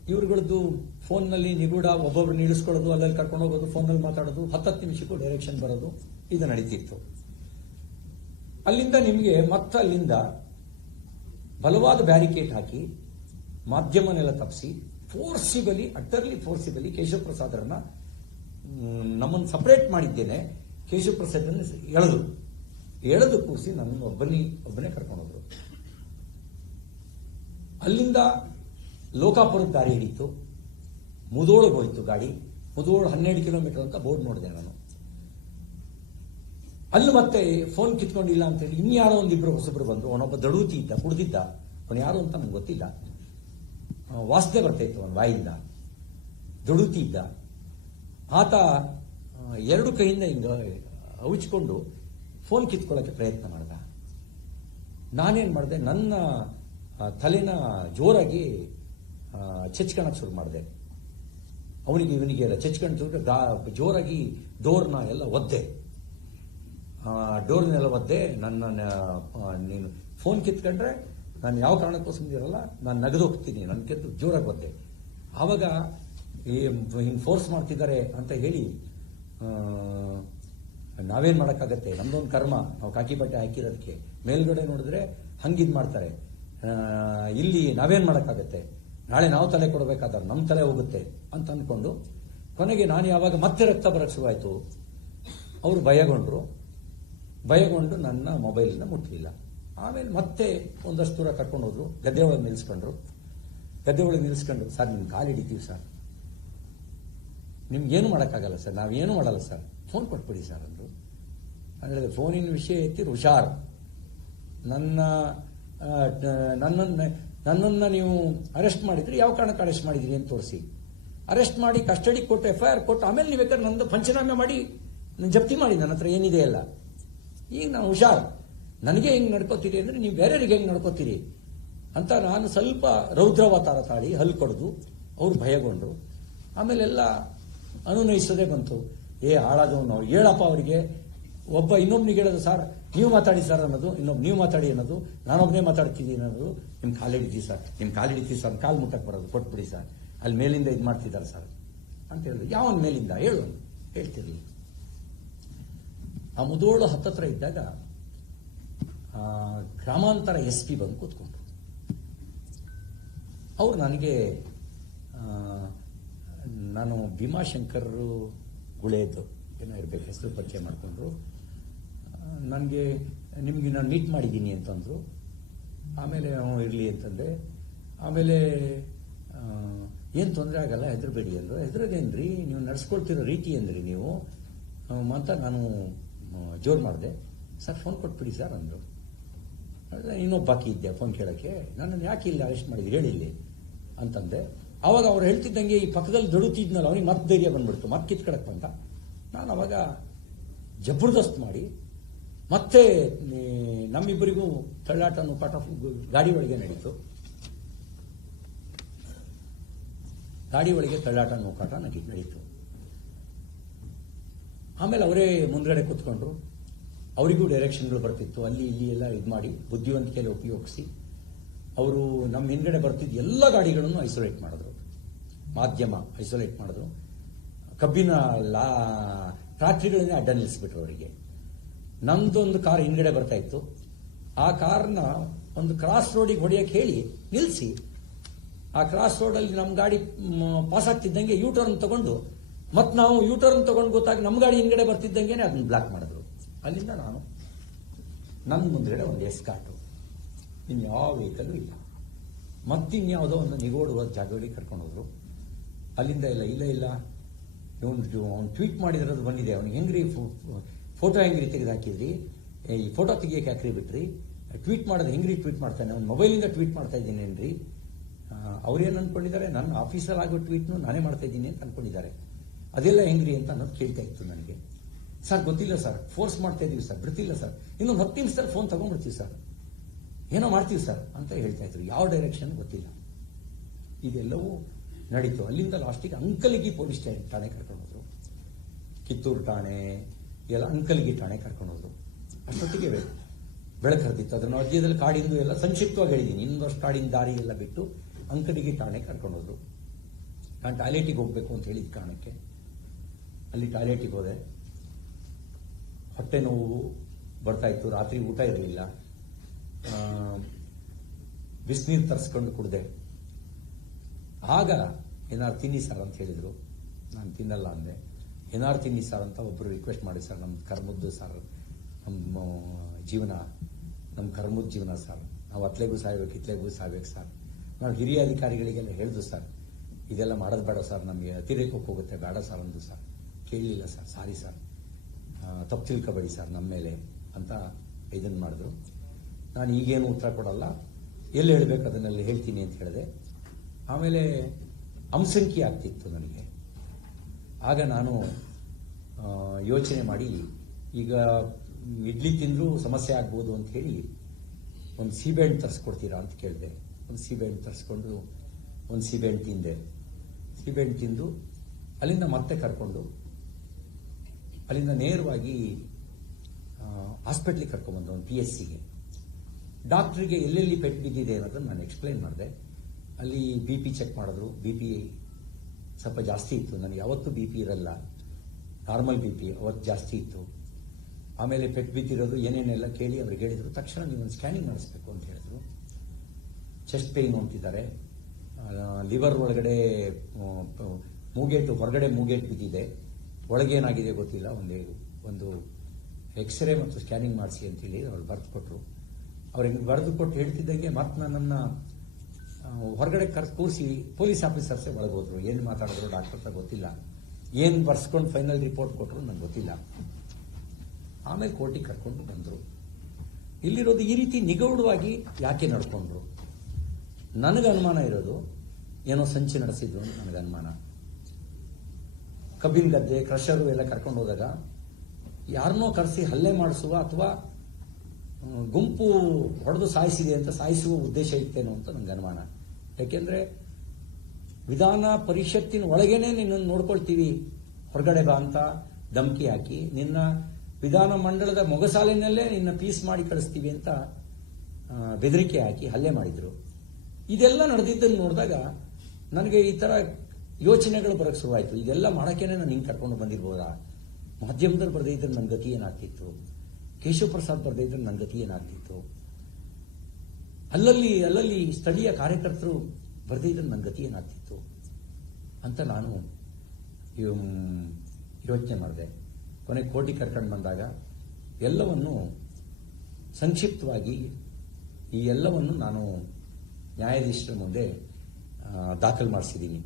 ಇವ್ರುಗಳದ್ದು ಫೋನ್ನಲ್ಲಿ ನಿಗೂಢ ಒಬ್ಬೊಬ್ರು ನಿಲ್ಲಿಸ್ಕೊಳ್ಳೋದು ಅಲ್ಲಲ್ಲಿ ಕರ್ಕೊಂಡು ಹೋಗೋದು ಫೋನಲ್ಲಿ ಮಾತಾಡೋದು ಹತ್ತತ್ತು ನಿಮಿಷಕ್ಕೂ ಡೈರೆಕ್ಷನ್ ಬರೋದು ಇದು ನಡೀತಿತ್ತು. ಅಲ್ಲಿಂದ ನಿಮಗೆ ಮತ್ತೆ ಅಲ್ಲಿಂದ ಬಲವಾದ ಬ್ಯಾರಿಕೇಡ್ ಹಾಕಿ ಮಾಧ್ಯಮನೆಲ್ಲ ತಪ್ಪಿಸಿ ಫೋರ್ಸಿಬಲಿ ಅಟರ್ಲಿ ಫೋರ್ಸಿಬಲಿ ಕೇಶವ ಪ್ರಸಾದರನ್ನ ನಮ್ಮನ್ನು ಸಪರೇಟ್ ಮಾಡಿದ್ದೇನೆ ಕೇಶವ ಪ್ರಸಾದನ್ನು ಎಳೆದು. ಎಳೆದು ಕೂರಿಸಿ ನನ್ನ ಒಬ್ಬನೇ ಒಬ್ಬನೇ ಕರ್ಕೊಂಡು ಹೋದ್ರು. ಅಲ್ಲಿಂದ ಲೋಕಾಪುರದ ದಾರಿ ಹಿಡಿತು ಮುದೋಳಿಗೆ ಹೋಯ್ತು ಗಾಡಿ. ಮುದೋಳು ಹನ್ನೆರಡು ಕಿಲೋಮೀಟರ್ ಅಂತ ಬೋರ್ಡ್ ನೋಡಿದೆ ನಾನು. ಅಲ್ಲಿ ಮತ್ತೆ ಫೋನ್ ಕಿತ್ಕೊಂಡಿಲ್ಲ ಅಂತ ಹೇಳಿ ಇನ್ಯಾರೋ ಒಂದಿಬ್ರು ಹೊಸಬ್ರು ಬಂದ್ರು. ಅವನೊಬ್ಬ ದಡೂತಿ ಇದ್ದ, ಕುಡ್ದಿದ್ದ. ಅವನು ಯಾರು ಅಂತ ನನಗೆ ಗೊತ್ತಿಲ್ಲ. ವಾಸನೆ ಬರ್ತಾ ಇತ್ತು ಅವನ ಬಾಯಿಂದ. ದಡೂತಿ ಇದ್ದ. ಆತ ಎರಡು ಕೈಯಿಂದ ಹಿಂಗ ಹವಿಚ್ಕೊಂಡು ಫೋನ್ ಕಿತ್ಕೊಳ್ಳೋಕೆ ಪ್ರಯತ್ನ ಮಾಡ್ದ. ನಾನೇನು ಮಾಡಿದೆ, ನನ್ನ ತಲೆನ ಜೋರಾಗಿ ಚೆಚ್ಕೊಳಕ್ ಶುರು ಮಾಡಿದೆ. ಅವನಿಗೆ, ಇವನಿಗೆ ಎಲ್ಲ ಚೆಚ್ಕೊಂಡು ಜೋರಾಗಿ ಡೋರ್ನ ಎಲ್ಲ ಒದ್ದೆ. ಡೋರ್ನೆಲ್ಲ ಒದ್ದೆ, ನನ್ನ ನೀನು ಫೋನ್ ಕಿತ್ಕೊಂಡ್ರೆ ನಾನು ಯಾವ ಕಾರಣಕ್ಕೋಸ್ಕರ ಇರಲ್ಲ, ನಾನು ನಗದು ಹೋಗ್ತೀನಿ ನನ್ನ ಕೆತ್ತು ಜೋರಾಗಿ ಒದ್ದೆ. ಆವಾಗ ಹಿಂಗೆ ಫೋರ್ಸ್ ಮಾಡ್ತಿದ್ದಾರೆ ಅಂತ ಹೇಳಿ ನಾವೇನ್ ಮಾಡೋಕ್ಕಾಗತ್ತೆ? ನಮ್ದೊಂದು ಕರ್ಮ. ನಾವು ಕಾಕಿ ಬಟ್ಟೆ ಹಾಕಿರೋದಕ್ಕೆ. ಮೇಲ್ಗಡೆ ನೋಡಿದ್ರೆ ಹಂಗಿದ್ ಮಾಡ್ತಾರೆ. ಇಲ್ಲಿ ನಾವೇನ್ ಮಾಡೋಕ್ಕಾಗತ್ತೆ? ನಾಳೆ ನಾವು ತಲೆ ಕೊಡಬೇಕಾದ್ರೆ ನಮ್ಮ ತಲೆ ಹೋಗುತ್ತೆ ಅಂತ ಅಂದ್ಕೊಂಡು ಕೊನೆಗೆ ನಾನು ಯಾವಾಗ ಮತ್ತೆ ರಕ್ತ ಬರಕ್ಕೆ ಶುರುವಾಯಿತು, ಅವರು ಭಯಗೊಂಡ್ರು. ಭಯಗೊಂಡು ನನ್ನ ಮೊಬೈಲ್ನ ಮುಟ್ಟಲಿಲ್ಲ ಆಮೇಲೆ ಮತ್ತೆ ಒಂದಷ್ಟು ದೂರ ಕರ್ಕೊಂಡು ಹೋದ್ರು. ಗದ್ದೆ ಒಳಗೆ ನಿಲ್ಸ್ಕೊಂಡ್ರು. ಗದ್ದೆ ಒಳಗೆ ನಿಲ್ಸ್ಕೊಂಡ್ರು. ಸರ್ ನಿಮ್ ಕಾಲು ಹಿಡಿತೀವಿ, ಸರ್. ನಿಮ್ಗೇನು ಮಾಡೋಕ್ಕಾಗಲ್ಲ ಸರ್, ನಾವೇನು ಮಾಡಲ್ಲ ಸರ್. ಫೋನ್ ಕೊಟ್ಬಿಡಿ ಸರ್ ಅಂದರು. ಅಂದರೆ ಫೋನಿನ ವಿಷಯ ಐತಿ ಹುಷಾರ್. ನನ್ನ ನನ್ನನ್ನು ನನ್ನನ್ನು ನೀವು ಅರೆಸ್ಟ್ ಮಾಡಿದ್ರಿ ಯಾವ ಕಾರಣಕ್ಕೆ ಅರೆಸ್ಟ್ ಮಾಡಿದ್ರಿ ಅಂತ ತೋರಿಸಿ. ಅರೆಸ್ಟ್ ಮಾಡಿ ಕಸ್ಟಡಿ ಕೊಟ್ಟು ಎಫ್ ಐ ಆರ್ ಕೊಟ್ಟು ಆಮೇಲೆ ನೀವು ಬೇಕಾದ್ರೆ ನಂದು ಪಂಚನಾಮೆ ಮಾಡಿ, ನಾನು ಜಪ್ತಿ ಮಾಡಿ, ನನ್ನ ಹತ್ರ ಏನಿದೆ ಅಲ್ಲ ಈಗ ನಾನು ಹುಷಾರ್. ನನಗೆ ಹೆಂಗೆ ನಡ್ಕೋತೀರಿ ಅಂದರೆ ನೀವು ಬೇರೆಯವ್ರಿಗೆ ಹೆಂಗೆ ನಡ್ಕೋತೀರಿ? ಅಂತ ನಾನು ಸ್ವಲ್ಪ ರೌದ್ರವತಾರ ತಾಳಿ ಹಲ್ಲು ಕೊಡ್ದು, ಅವ್ರು ಭಯಗೊಂಡರು. ಆಮೇಲೆಲ್ಲ ಅನುನಯಿಸೋದೇ ಬಂತು. ಏ ಹಾಳಾದವ್ ನಾವು ಹೇಳಪ್ಪ ಅವರಿಗೆ, ಒಬ್ಬ ಇನ್ನೊಬ್ನಿಗೆ ಹೇಳೋದು, ಸರ್, ನೀವು ಮಾತಾಡಿ ಸರ್ ಅನ್ನೋದು ಇನ್ನೊಬ್ಬ ನೀವು ಮಾತಾಡಿ ಅನ್ನೋದು ನಾನೊಬ್ಬನೇ ಮಾತಾಡ್ತಿದ್ದೀನಿ ಅನ್ನೋದು ನಿಮ್ಮ ಕಾಲು ಹಿಡಿತೀವಿ ಸರ್. ನಿಮ್ಮ ಕಾಲಿಡ್ತೀವಿ ಸರ್, ಕಾಲು ಮುಟ್ಟಕ್ಕೆ ಬರೋದು, ಕೊಟ್ಬಿಡಿ ಸರ್. ಅಲ್ಲಿ ಮೇಲಿಂದ ಇದು ಮಾಡ್ತಿದ್ದಾರೆ ಸರ್. ಅಂತ ಹೇಳಿದ್ರು ಯಾವನ ಮೇಲಿಂದ? ಹೇಳು ಹೇಳ್ತಿರ್ಲಿಲ್ಲ ಆ ಮುದೋಳು ಹತ್ತತ್ರ ಇದ್ದಾಗ ಗ್ರಾಮಾಂತರ ಎಸ್ ಪಿ ಬಂದು ಕೂತ್ಕೊಂಡ್ರು. ಅವ್ರು ನನಗೆ ನಾನು ಭೀಮಾಶಂಕರ್ ಗುಳೇದು ಏನೋ ಇರಬೇಕು, ಹೆಸರು ಪರಿಚಯ ಮಾಡಿಕೊಂಡ್ರು. ನನಗೆ, ನಿಮಗೆ ನಾನು ಮೀಟ್ ಮಾಡಿದ್ದೀನಿ ಅಂತಂದರು. ಆಮೇಲೆ ಅವನು ಇರಲಿ ಅಂತಂದೆ. ಆಮೇಲೆ ಏನು ತೊಂದರೆ ಆಗಲ್ಲ, ಹೆದರಬೇಡಿ ಅಂದರು. ಹೆದರದೇನ್ರಿ, ನೀವು ನಡ್ಸ್ಕೊಳ್ತಿರೋ ರೀತಿ ಅಂದ್ರಿ ನೀವು. ಅಂತ ನಾನು ಜೋರು ಮಾಡಿದೆ. ಸರ್, ಫೋನ್ ಕೊಟ್ಬಿಡಿ ಸರ್ ಅಂದರು. ಇನ್ನೊಬ್ಬ ಬಾಕಿ ಇದ್ದೆ, ಫೋನ್ ಕೇಳೋಕ್ಕೆ. ನನ್ನನ್ನು ಯಾಕೆ ಇಲ್ಲಿ ಅರೆಸ್ಟ್ ಮಾಡಿದ್ರಿ, ಹೇಳಿಲ್ಲಿ? ಅಂತಂದೆ. ಅವಾಗ ಅವ್ರು ಹೇಳ್ತಿದ್ದಂಗೆ ಈ ಪಕ್ಕದಲ್ಲಿ ದೊಡುತ್ತಿದ್ನಲ್ಲ ಅವನಿಗೆ ಮತ್ತೆ ಧೈರ್ಯ ಬಂದ್ಬಿಡ್ತು. ಮತ್ತೆ ಕಿತ್ಕಡಕ್ ಬಂದ. ನಾನು ಅವಾಗ ಜಬರ್ದಸ್ತ್ ಮಾಡಿ, ಮತ್ತೆ ನಮ್ಮಿಬ್ಬರಿಗೂ ತಳ್ಳಾಟ ಪಾಠ ಗಾಡಿ ಒಳಗೆ ನಡೀತು. ಗಾಡಿ ಒಳಗೆ ತಳ್ಳಾಟ ನೋಕಾಟ ನಗಿ, ನಡೀತು. ಆಮೇಲೆ ಅವರೇ ಮುಂದ್ಗಡೆ ಕೂತ್ಕೊಂಡ್ರು. ಅವರಿಗೂ ಡೈರೆಕ್ಷನ್ಗಳು ಬರ್ತಿತ್ತು. ಅಲ್ಲಿ, ಇಲ್ಲಿ ಎಲ್ಲ ಇದು ಮಾಡಿ, ಬುದ್ಧಿವಂತಿಕೆಯಲ್ಲಿ ಉಪಯೋಗಿಸಿ, ಅವರು ನಮ್ಮ ಹಿಂದ್ಗಡೆ ಬರ್ತಿದ್ದ ಎಲ್ಲ ಗಾಡಿಗಳನ್ನು ಐಸೋಲೇಟ್ ಮಾಡಿದ್ರು. ಮಾಧ್ಯಮ ಐಸೋಲೇಟ್ ಮಾಡಿದ್ರು. ಕಬ್ಬಿನ ಲಾ ಫ್ಯಾಕ್ಟ್ರಿಗಳನ್ನೇ ಅಡ್ಡ ನಿಲ್ಲಿಸ್ಬಿಟ್ರು ಅವರಿಗೆ. ನಮ್ದೊಂದು ಕಾರ್ ಹಿಂದ್ಗಡೆ ಬರ್ತಾ ಇತ್ತು. ಆ ಕಾರ್ನ ಒಂದು ಕ್ರಾಸ್ ರೋಡಿಗೆ ಹೊಡೆಯಕ್ಕೆ ಹೇಳಿ ನಿಲ್ಲಿಸಿ ಆ ಕ್ರಾಸ್ ರೋಡಲ್ಲಿ ನಮ್ಮ ಗಾಡಿ ಪಾಸ್ ಆಗ್ತಿದ್ದಂಗೆ ಯೂ ಟರ್ನ್ ತಗೊಂಡು, ಮತ್ ನಾವು ಯೂ ಟರ್ನ್ ತಗೊಂಡು ಗೊತ್ತಾಗಿ ನಮ್ಮ ಗಾಡಿ ಹಿಂದ್ಗಡೆ ಬರ್ತಿದ್ದಂಗೆ ಅದನ್ನ ಬ್ಲಾಕ್ ಮಾಡಿದ್ರು. ಅಲ್ಲಿಂದ ನಾನು ನನ್ನ ಮುಂದ್ಗಡೆ ಒಂದು ಎಸ್ಕಾಟು ಇನ್ಯಾವ ವೆಹಿಕಲ್ ಇಲ್ಲ. ಮತ್ತಿನ್ಯಾವುದೋ ಒಂದು ನಿಗೋಡುವ ಜಾಗಗಳಿಗೆ ಕರ್ಕೊಂಡು ಹೋದ್ರು. ಅಲ್ಲಿಂದ ಇಲ್ಲ ಇಲ್ಲ ಇಲ್ಲ. ಇವನು ಅವ್ನು ಟ್ವೀಟ್ ಮಾಡಿದ್ರದ್ದು ಬಂದಿದೆ. ಅವ್ನಿಗೆ ಹೆಂಗ್ರಿ ಫೋಟೋ ಹೆಂಗ್ರಿ ತೆಗೆದು ಹಾಕಿದ್ರಿ? ಈ ಫೋಟೋ ತೆಗಿಯಕ್ಕೆ ಹಾಕ್ರಿ ಬಿಟ್ರಿ? ಟ್ವೀಟ್ ಮಾಡೋದು ಹೆಂಗ್ರಿ ಟ್ವೀಟ್ ಮಾಡ್ತಾನೆ? ಅವ್ನು ಮೊಬೈಲಿಂದ ಟ್ವೀಟ್ ಮಾಡ್ತಾ ಇದ್ದೀನಿ ಏನ್ರಿ? ಅವ್ರೇನು ಅನ್ಕೊಂಡಿದ್ದಾರೆ? ನನ್ನ ಆಫೀಸಲ್ಲಿ ಆಗೋ ಟ್ವೀಟ್ನು ನಾನೇ ಮಾಡ್ತಾ ಇದ್ದೀನಿ ಅಂತ ಅನ್ಕೊಂಡಿದ್ದಾರೆ. ಅದೆಲ್ಲ ಹೆಂಗ್ರಿ ಅಂತ ಅನ್ನೋದು ಕೇಳ್ತಾ ಇತ್ತು ನನಗೆ. ಸರ್, ಗೊತ್ತಿಲ್ಲ ಸರ್. ಫೋರ್ಸ್ ಮಾಡ್ತಾ ಇದೀವಿ ಸರ್. ಬಿಡ್ತಿಲ್ಲ ಸರ್. ಇನ್ನೊಂದು ಹತ್ತು ನಿಮಿಷದಲ್ಲಿ ಫೋನ್ ತಗೊಂಡ್ಬಿಡ್ತೀವಿ ಸರ್. ಏನೋ ಮಾಡ್ತೀವಿ ಸರ್ ಅಂತ ಹೇಳ್ತಾ ಇದ್ರು. ಯಾವ ಡೈರೆಕ್ಷನ್ ಗೊತ್ತಿಲ್ಲ. ಇದೆಲ್ಲವೂ ನಡೀತು. ಅಲ್ಲಿಂದ ಲಾಸ್ಟಿಗೆ ಅಂಕಲಿಗಿ ಪೊಲೀಸ್ ಠಾಣೆ ಕರ್ಕೊಂಡು ಹೋದ್ರು. ಕಿತ್ತೂರು ಠಾಣೆ, ಎಲ್ಲ ಅಂಕಲಿಗಿ ಠಾಣೆ ಕರ್ಕೊಂಡು ಹೋದ್ರು. ಅಷ್ಟೊತ್ತಿಗೆ ಬೆಳಕು ಹರಿದಿತ್ತು. ಅದನ್ನು ಅರ್ಜಿಯಲ್ಲಿ ಕಾಡಿಂದು ಎಲ್ಲ ಸಂಕ್ಷಿಪ್ತವಾಗಿ ಹೇಳಿದ್ದೀನಿ. ಇನ್ನೊಂದಷ್ಟು ಕಾಡಿನ ದಾರಿ ಎಲ್ಲ ಬಿಟ್ಟು ಅಂಕಲಿಗಿ ಠಾಣೆ ಕರ್ಕೊಂಡು ಹೋದ್ರು. ನಾನು ಟಾಯ್ಲೆಟಿಗೆ ಹೋಗಬೇಕು ಅಂತ ಹೇಳಿದ ಕಾರಣಕ್ಕೆ ಅಲ್ಲಿ ಟಾಯ್ಲೆಟಿಗೆ ಹೋದೆ. ಹೊಟ್ಟೆ ನೋವು ಬರ್ತಾ ಇತ್ತು. ರಾತ್ರಿ ಊಟ ಇರಲಿಲ್ಲ. ಬಿಸಿನೀರು ತರಿಸ್ಕೊಂಡು ಕುಡ್ದೆ. ಆಗ ಏನಾರು ತಿನ್ನಿ ಸರ್ ಅಂತ ಹೇಳಿದರು. ನಾನು ತಿನ್ನಲ್ಲ ಅಂದೆ. ಏನಾರು ತಿನ್ನಿ ಸರ್ ಅಂತ ಒಬ್ಬರು ರಿಕ್ವೆಸ್ಟ್ ಮಾಡಿ ಸರ್ ನಮ್ಮ ಕರ್ಮದ್ದು ಸರ್, ನಮ್ಮ ಜೀವನ, ನಮ್ಮ ಕರ್ಮದ ಜೀವನ ಸರ್. ನಾವು ಅತ್ಲೆಗೂ ಸಾಯ್ಬೇಕು ಇತ್ಲೆಗೂ ಸಾಯ್ಬೇಕು ಸರ್. ನಾವು ಹಿರಿಯ ಅಧಿಕಾರಿಗಳಿಗೆಲ್ಲ ಹೇಳಿದ್ರು, ಸರ್, ಇದೆಲ್ಲ ಮಾಡೋದು ಬೇಡ ಸರ್, ನಮಗೆ ಅತಿರೇಕಕ್ಕೆ ಹೋಗುತ್ತೆ, ಬೇಡ ಸರ್ ಅಂದು ಸರ್. ಕೇಳಲಿಲ್ಲ ಸರ್, ಸಾರಿ ಸರ್. ತಪ್ಪು ತಿಳ್ಕೊಬೇಡಿ ಸರ್, ನಮ್ಮ ಮೇಲೆ, ಅಂತ ಇದನ್ನು ಮಾಡಿದ್ರು. ನಾನು ಈಗೇನು ಉತ್ತರ ಕೊಡಲ್ಲ. ಎಲ್ಲಿ ಹೇಳಬೇಕು ಅದನ್ನೆಲ್ಲ ಹೇಳ್ತೀನಿ ಅಂತ ಹೇಳಿದೆ. ಆಮೇಲೆ ಅಂಸಂಖ್ಯೆ ಆಗ್ತಿತ್ತು ನನಗೆ. ಆಗ ನಾನು ಯೋಚನೆ ಮಾಡಿ, ಈಗ ಇಡ್ಲಿ ತಿಂದರೂ ಸಮಸ್ಯೆ ಆಗ್ಬೋದು ಅಂತ ಹೇಳಿ ಒಂದು ಸೀಬೆಹಣ್ಣು ತರಿಸ್ಕೊಡ್ತೀರಾ ಅಂತ ಕೇಳಿದೆ. ಒಂದು ಸೀಬೆಹಣ್ಣು ತರಿಸ್ಕೊಂಡು ಒಂದು ಸೀಬೆಹಣ್ಣು ತಿಂದೆ. ಸೀಬೆಹಣ್ಣು ತಿಂದು ಅಲ್ಲಿಂದ ಮತ್ತೆ ಕರ್ಕೊಂಡು, ಅಲ್ಲಿಂದ ನೇರವಾಗಿ ಹಾಸ್ಪಿಟ್ಲಿಗೆ ಕರ್ಕೊಂಡ್ಬಂದು ಒಂದು ಪಿ ಎಸ್ ಸಿಗೆ ಡಾಕ್ಟ್ರಿಗೆ ಎಲ್ಲೆಲ್ಲಿ ಪೆಟ್ಟು ಬಿದ್ದಿದೆ ಅನ್ನೋದನ್ನು ನಾನು ಎಕ್ಸ್ಪ್ಲೈನ್ ಮಾಡಿದೆ. ಅಲ್ಲಿ ಬಿ ಪಿ ಚೆಕ್ ಮಾಡಿದ್ರು. ಬಿ ಪಿ ಸ್ವಲ್ಪ ಜಾಸ್ತಿ ಇತ್ತು. ನನಗೆ ಯಾವತ್ತೂ ಬಿ ಪಿ ಇರಲ್ಲ. ನಾರ್ಮಲ್ ಬಿ ಪಿ ಅವತ್ತು ಜಾಸ್ತಿ ಇತ್ತು. ಆಮೇಲೆ ಪೆಟ್ಟು ಬಿದ್ದಿರೋದು, ಏನೇನೆಲ್ಲ ಕೇಳಿ ಅವ್ರಿಗೆ ಹೇಳಿದ್ರು. ತಕ್ಷಣ ನೀವು ಒಂದು ಸ್ಕ್ಯಾನಿಂಗ್ ಮಾಡಿಸ್ಬೇಕು ಅಂತ ಹೇಳಿದ್ರು. ಚೆಸ್ಟ್ ಪೇಯ್ನ್ ಅಂತಿದ್ದಾರೆ. ಲಿವರ್ ಒಳಗಡೆ ಮೂಗೇಟು, ಹೊರಗಡೆ ಮೂಗೇಟು ಬಿದ್ದಿದೆ. ಒಳಗೇನಾಗಿದೆ ಗೊತ್ತಿಲ್ಲ. ಒಂದು ಒಂದು ಎಕ್ಸ್ರೇ ಮತ್ತು ಸ್ಕ್ಯಾನಿಂಗ್ ಮಾಡಿಸಿ ಅಂತೇಳಿ ಅವ್ರು ಬರೆದು ಕೊಟ್ಟರು ಅವ್ರಿಗೆ ಬರೆದು ಕೊಟ್ಟು ಹೇಳ್ತಿದ್ದಂಗೆ ಮತ್ತೆ ನನ್ನ ಹೊರಗಡೆ ಕರ್ ಕೂರಿಸಿ ಪೊಲೀಸ್ ಆಫೀಸರ್ಸೇ ಒಳಗೋದ್ರು ಏನು ಮಾತಾಡಿದ್ರು ಡಾಕ್ಟರ್ ಹತ್ರ ಗೊತ್ತಿಲ್ಲ. ಏನು ಬರ್ಸ್ಕೊಂಡು ಫೈನಲ್ ರಿಪೋರ್ಟ್ ಕೊಟ್ಟರು ನಂಗೆ ಗೊತ್ತಿಲ್ಲ. ಆಮೇಲೆ ಕೋರ್ಟಿಗೆ ಕರ್ಕೊಂಡು ಬಂದರು. ಇಲ್ಲಿರೋದು ಈ ರೀತಿ ನಿಗೂಢವಾಗಿ ಯಾಕೆ ನಡ್ಕೊಂಡ್ರು? ನನಗೆ ಅನುಮಾನ ಇರೋದು, ಏನೋ ಸಂಚು ನಡೆಸಿದ್ರು ಅಂತ ನನಗೆ ಅನುಮಾನ. ಕಬ್ಬಿನ ಗದ್ದೆ, ಕ್ರಷರು ಎಲ್ಲ ಕರ್ಕೊಂಡು ಹೋದಾಗ ಯಾರನ್ನೋ ಕರೆಸಿ ಹಲ್ಲೆ ಮಾಡಿಸುವ ಅಥವಾ ಗುಂಪು ಹೊಡೆದು ಸಾಯಿಸಿದೆ ಅಂತ ಸಾಯಿಸುವ ಉದ್ದೇಶ ಇತ್ತೇನೋ ಅಂತ ನನಗೆ ಅನುಮಾನ. ಯಾಕೆಂದ್ರೆ ವಿಧಾನ ಪರಿಷತ್ತಿನ ಒಳಗೇನೆ ನಿನ್ನನ್ನು ನೋಡ್ಕೊಳ್ತೀವಿ. ಹೊರಗಡೆ ಬಾ ಅಂತ ಧಮಕಿ ಹಾಕಿ ನಿನ್ನ ವಿಧಾನ ಮಂಡಳದ ಮೊಗಸಾಲಿನಲ್ಲೇ ನಿನ್ನ ಪೀಸ್ ಮಾಡಿ ಕಳಿಸ್ತೀವಿ ಅಂತ ಬೆದರಿಕೆ ಹಾಕಿ ಹಲ್ಲೆ ಮಾಡಿದ್ರು. ಇದೆಲ್ಲ ನಡೆದಿದ್ದನ್ನು ನೋಡಿದಾಗ ನನಗೆ ಈ ತರ ಯೋಚನೆಗಳು ಬರಕ್ಕೆ ಶುರುವಾಯಿತು. ಇದೆಲ್ಲ ಮಾಡೋಕ್ಕೇನೆ ನಾನು ಹಿಂಗೆ ಕರ್ಕೊಂಡು ಬಂದಿರ್ಬೋದಾ? ಮಾಧ್ಯಮದಲ್ಲಿ ಬರೆದಿದ್ದರೆ ನನ್ನ ಗತಿ ಏನಾಗ್ತಿತ್ತು? ಕೇಶವ ಪ್ರಸಾದ್ ಬರದೇ ಇದ್ರೆ ನನ್ನ ಗತಿ ಏನಾಗ್ತಿತ್ತು? ಅಲ್ಲಲ್ಲಿ ಅಲ್ಲಲ್ಲಿ ಸ್ಥಳೀಯ ಕಾರ್ಯಕರ್ತರು ಬರದೇ ಇದ್ರೆ ನನ್ನ ಗತಿ ಏನಾಗ್ತಿತ್ತು? ಅಂತ ನಾನು ಯೋಚನೆ ಮಾಡಿದೆ. ಕೊನೆ ಕೋಟಿ ಕರ್ಕೊಂಡು ಬಂದಾಗ ಎಲ್ಲವನ್ನು ಸಂಕ್ಷಿಪ್ತವಾಗಿ ಈ ಎಲ್ಲವನ್ನು ನಾನು ನ್ಯಾಯಾಧೀಶರ ಮುಂದೆ ದಾಖಲು ಮಾಡಿಸಿದ್ದೀನಿ.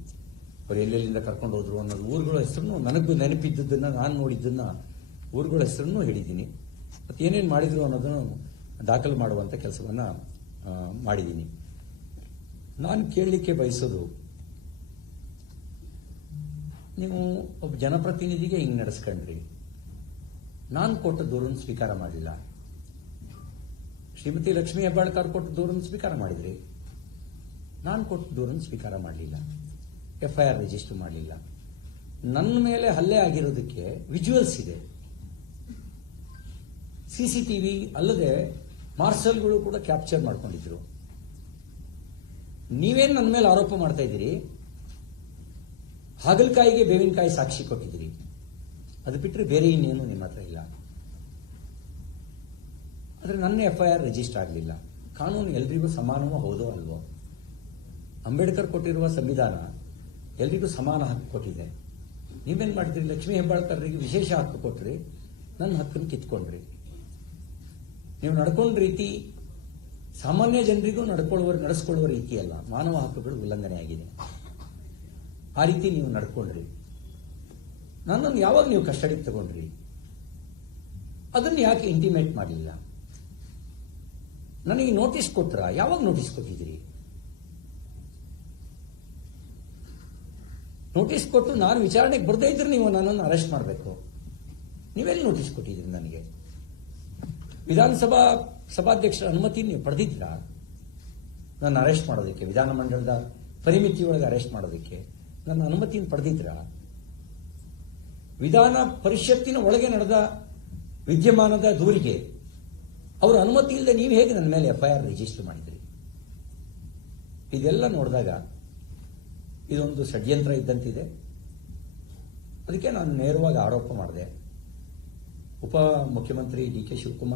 ಅವ್ರು ಎಲ್ಲೆಲ್ಲಿಂದ ಕರ್ಕೊಂಡು ಹೋದ್ರು ಅನ್ನೋದು ಊರುಗಳ ಹೆಸರನ್ನು ನನಗೂ ನೆನಪಿದ್ದದನ್ನು ನಾನು ನೋಡಿದ್ದನ್ನು ಊರುಗಳ ಹೆಸರನ್ನು ಹೇಳಿದ್ದೀನಿ. ಮತ್ತೆ ಏನೇನು ಮಾಡಿದ್ರು ಅನ್ನೋದನ್ನು ದಾಖಲು ಮಾಡುವಂತ ಕೆಲಸವನ್ನ ಮಾಡಿದ್ದೀನಿ. ನಾನು ಕೇಳಲಿಕ್ಕೆ ಬಯಸೋದು, ನೀವು ಒಬ್ಬ ಜನಪ್ರತಿನಿಧಿಗೆ ಹಿಂಗೆ ನಡೆಸ್ಕೊಂಡ್ರಿ. ನಾನು ಕೊಟ್ಟ ದೂರನ್ನು ಸ್ವೀಕಾರ ಮಾಡಲಿಲ್ಲ ಶ್ರೀಮತಿ ಲಕ್ಷ್ಮೀ ಹೆಬ್ಬಾಳ್ಕರ್ ಕೊಟ್ಟ ದೂರನ್ನು ಸ್ವೀಕಾರ ಮಾಡಿದ್ರಿ. ನಾನು ಕೊಟ್ಟ ದೂರನ್ನು ಸ್ವೀಕಾರ ಮಾಡಲಿಲ್ಲ. ಎಫ್ಐಆರ್ ರಿಜಿಸ್ಟರ್ ಮಾಡಲಿಲ್ಲ. ನನ್ನ ಮೇಲೆ ಹಲ್ಲೆ ಆಗಿರೋದಕ್ಕೆ ವಿಜುವಲ್ಸ್ ಇದೆ. ಸಿಸಿಟಿವಿ ಅಲ್ಲದೆ ಮಾರ್ಷಲ್ಗಳು ಕೂಡ ಕ್ಯಾಪ್ಚರ್ ಮಾಡ್ಕೊಂಡಿದ್ರು. ನೀವೇನು ನನ್ನ ಮೇಲೆ ಆರೋಪ ಮಾಡ್ತಾ ಇದ್ದೀರಿ? ಹಾಗಲಕಾಯಿಗೆ ಬೇವಿನಕಾಯಿ ಸಾಕ್ಷಿ ಕೊಟ್ಟಿದ್ದೀರಿ. ಅದು ಬಿಟ್ಟರೆ ಬೇರೆ ಇನ್ನೇನು ನಿಮ್ಮ ಹತ್ರ ಇಲ್ಲ. ಆದರೆ ನನ್ನ ಎಫ್ ಐ ಆರ್ ರಿಜಿಸ್ಟರ್ ಆಗಲಿಲ್ಲ. ಕಾನೂನು ಎಲ್ರಿಗೂ ಸಮಾನವೋ ಹೌದೋ ಅಲ್ವೋ? ಅಂಬೇಡ್ಕರ್ ಕೊಟ್ಟಿರುವ ಸಂವಿಧಾನ ಎಲ್ರಿಗೂ ಸಮಾನ ಹಕ್ಕು ಕೊಟ್ಟಿದೆ. ನೀವೇನು ಮಾಡಿದ್ರಿ? ಲಕ್ಷ್ಮೀ ಹೆಬ್ಬಾಳ್ಕರ್ರಿಗೆ ವಿಶೇಷ ಹಕ್ಕು ಕೊಟ್ರಿ. ನನ್ನ ಹಕ್ಕನ್ನು ಕಿತ್ಕೊಂಡ್ರಿ. ನೀವು ನಡ್ಕೊಂಡ ರೀತಿ ಸಾಮಾನ್ಯ ಜನರಿಗೂ ನಡ್ಕೊಳ್ಳುವ ನಡೆಸ್ಕೊಳ್ಳುವ ರೀತಿ ಅಲ್ಲ. ಮಾನವ ಹಕ್ಕುಗಳು ಉಲ್ಲಂಘನೆ ಆಗಿದೆ. ಆ ರೀತಿ ನೀವು ನಡ್ಕೊಂಡ್ರಿ. ನನ್ನನ್ನು ಯಾವಾಗ ನೀವು ಕಸ್ಟಡಿಗೆ ತಗೊಂಡ್ರಿ? ಅದನ್ನು ಯಾಕೆ ಇಂಟಿಮೇಟ್ ಮಾಡಲಿಲ್ಲ? ನನಗೆ ನೋಟಿಸ್ ಕೊಟ್ರ? ಯಾವಾಗ ನೋಟಿಸ್ ಕೊಟ್ಟಿದ್ದೀರಿ? ನೋಟಿಸ್ ಕೊಟ್ಟು ನಾನು ವಿಚಾರಣೆಗೆ ಬರ್ದೇ ಇದ್ರೆ ನೀವು ನನ್ನನ್ನು ಅರೆಸ್ಟ್ ಮಾಡಬೇಕು. ನೀವೆಲ್ಲಿ ನೋಟಿಸ್ ಕೊಟ್ಟಿದ್ದೀರಿ ನನಗೆ? ವಿಧಾನಸಭಾ ಸಭಾಧ್ಯಕ್ಷರ ಅನುಮತಿ ನೀವು ಪಡೆದಿದ್ದೀರಾ? ನನ್ನ ಅರೆಸ್ಟ್ ಮಾಡೋದಕ್ಕೆ ವಿಧಾನಮಂಡಲದ ಪರಿಮಿತಿಯೊಳಗೆ ಅರೆಸ್ಟ್ ಮಾಡೋದಕ್ಕೆ ನನ್ನ ಅನುಮತಿಯನ್ನು ಪಡೆದಿದ್ದೀರಾ? ವಿಧಾನ ಪರಿಷತ್ತಿನ ಒಳಗೆ ನಡೆದ ವಿದ್ಯಮಾನದ ದೂರಿಗೆ ಅವರ ಅನುಮತಿ ಇಲ್ಲದೆ ನೀವು ಹೇಗೆ ನನ್ನ ಮೇಲೆ ಎಫ್ಐಆರ್ ರಿಜಿಸ್ಟರ್ ಮಾಡಿದ್ರಿ? ಇದೆಲ್ಲ ನೋಡಿದಾಗ ಇದೊಂದು ಷಡ್ಯಂತ್ರ ಇದ್ದಂತಿದೆ. ಅದಕ್ಕೆ ನಾನು ನೇರವಾಗಿ ಆರೋಪ ಮಾಡಿದೆ. ಉಪ ಮುಖ್ಯಮಂತ್ರಿ ಡಿ ಕೆ ಶಿವಕುಮಾರ್